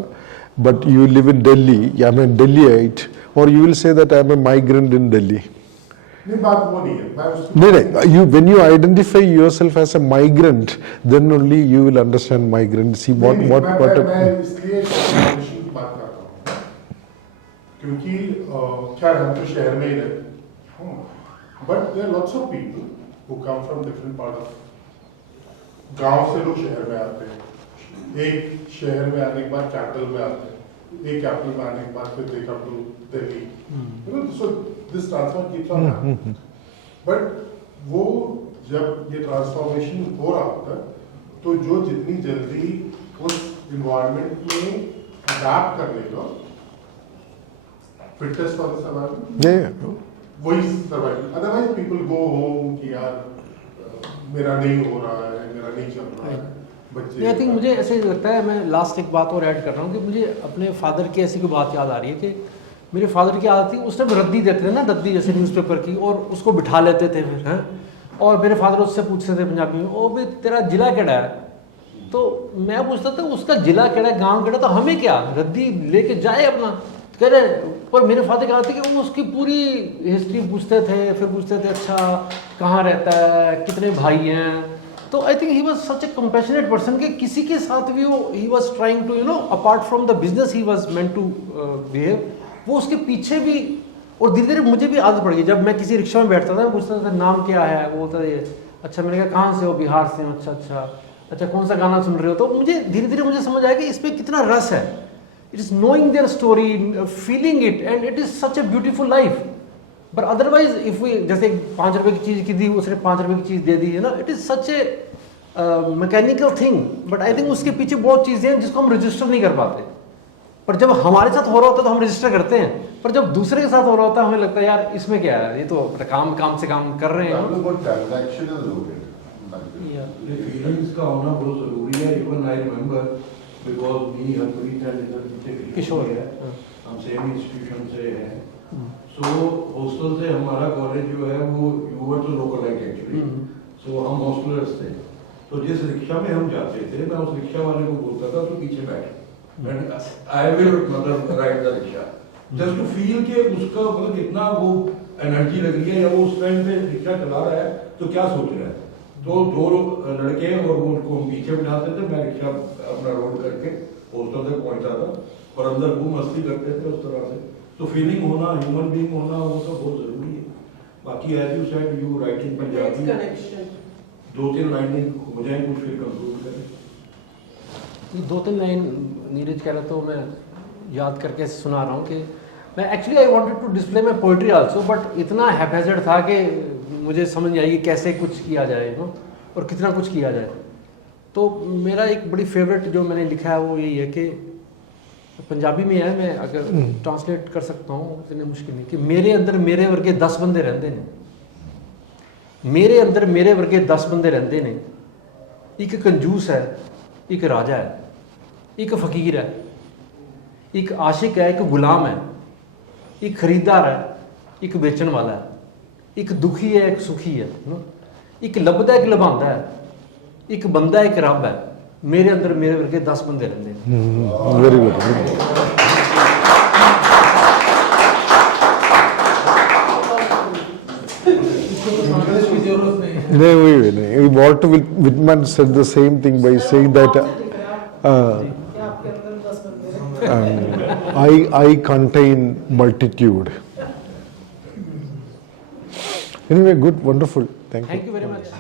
but you live in Delhi, I'm a Delhiite, or you will say that I'm a migrant in Delhi. नहीं, बात वो नहीं है, मैं उसकी No, when you identify yourself as a migrant, then only you will understand migrant. See what नहीं, what मैं इसलिए migration की बात करता हूँ, क्योंकि खैर हम तो शहर में ही रहते हैं, but there are lots of people who come from different part of, गांव से लोग शहर में आते हैं, एक शहर में आने के बाद कैपिटल में आते हैं, एक कैपिटल में आने के बाद फिर they come to Delhi, you know, so this transfer keeps on happening, but वो जब ये ट्रांसफॉर्मेशन हो रहा होता है, तो जो जितनी जल्दी उस इन्वायरमेंट में अडैप्ट कर लेगा, fitness for the survival, Yeah. वही survival. Otherwise people go home कि यार मेरा नहीं हो रहा है, मेरा नहीं चल रहा है, बच्चे। आई थिंक मुझे ऐसे लगता है, मैं लास्ट एक बात और ऐड कर रहा हूँ कि मुझे अपने फादर की ऐसी कोई बात याद आ रही है कि मेरे फादर की आदत थी, उस टाइम रद्दी देते थे ना, रद्दी जैसे न्यूज़पेपर की, और उसको बिठा लेते थे फिर हैं, और मेरे फादर उससे पूछते थे पंजाबी में, ओ भी तेरा जिला केड़ा है, तो मैं पूछता था उसका जिला केड़ा है, गाँव केड़ा, तो हमें क्या, रद्दी लेके जाए अपना, कह रहे। पर मेरे फादर कहा था कि वो उसकी पूरी हिस्ट्री पूछते थे, फिर पूछते थे अच्छा कहाँ रहता है, कितने भाई हैं। तो I think he was such a compassionate person कि किसी के साथ भी वो he was trying to apart from the business he was meant to behave, वो उसके पीछे भी। और धीरे धीरे मुझे भी आदत पड़ गई, जब मैं किसी रिक्शा में बैठता था, पूछता था नाम क्या है, वो बोलता था अच्छा, मैंने कहा कहाँ से हो, बिहार से हूँ, अच्छा कौन सा गाना सुन रहे हो। तो मुझे धीरे धीरे मुझे समझ आया कि इसमें कितना रस है, it is knowing their story, feeling it, and it is such a beautiful life. But otherwise if we, जैसे 5 रुपए की चीज़ की दी, उसने 5 रुपए की चीज़ दे दी है ना, it is such A mechanical thing. But I think उसके पीछे बहुत चीज़ें हैं जिसको हम रजिस्टर नहीं कर पाते, पर जब हमारे साथ हो रहा होता है तो हम रजिस्टर करते हैं, पर जब दूसरे के साथ हो रहा होता है हमें लगता है यार इसमें क्या है, ये तो काम से काम कर रहे हैं। फीलिंग्स का होना बहुत जरूरी है। Even I remember because me Harpreet and Kishore है, हम सेम इंस्टीट्यूशन से हैं, सो हॉस्टल से हमारा कॉलेज जो है वो यूवर तो लोकलाइट एक्चुअली, सो हम हॉस्टलर्स थे। तो जिस रिक्शा में हम जाते थे, मैं उस रिक्शा वाले को बोलता था तो पीछे बैठ, आई विल मतलब ride the rickshaw, just to feel कि उसका मतलब कितना वो एनर्जी लग रही है, या वो उस टाइम पे रिक्शा चला रहा है तो क्या सोच रहा है। तो 2 लड़के और वो उनको हम पीछे बिठाते थे, मैं रिक्शा अपना रोड करके हॉस्टल तक पहुंचता था, और अंदर वो मस्ती करते थे उस तरह से। तो फीलिंग होना, ह्यूमन बीइंग होना, वो तो बहुत जरूरी है। बाकी as you said, you writing Punjabi, 2-3 लाइनें हो जाए कुछ, फिर कंक्लूड करें। 2-3 लाइन नीरज कह रहा, तो मैं याद करके सुना रहा हूँ कि मैं actually I wanted to display my poetry also, but इतना हैपहैज़र्ड था कि मुझे समझ नहीं आई कि कैसे कुछ किया जाए और कितना कुछ किया जाए। तो मेरा एक बड़ी फेवरेट जो मैंने लिखा है वो यही है कि पंजाबी में है, मैं अगर ट्रांसलेट कर सकता हूँ, इतनी मुश्किल नहीं, कि मेरे अंदर मेरे वर्गे 10 बंदे रहंदे ने, मेरे अंदर मेरे वर्गे 10 बंदे रहंदे ने, एक कंजूस है, एक राजा है, एक फकीर है, एक आशिक है, एक गुलाम है, एक खरीदार है, एक बेचन वाला है, एक दुखी है, एक सुखी है, एक लभदा एक लभांदा है, एक बंदा एक रब है। मेरे अंदर मेरे वर्गे 10 बंदे रहंदे हैं। Very good. नहीं, Walt Whitman said the same thing by saying that I contain multitude. Anyway, good, wonderful. Thank you. Thank you very much.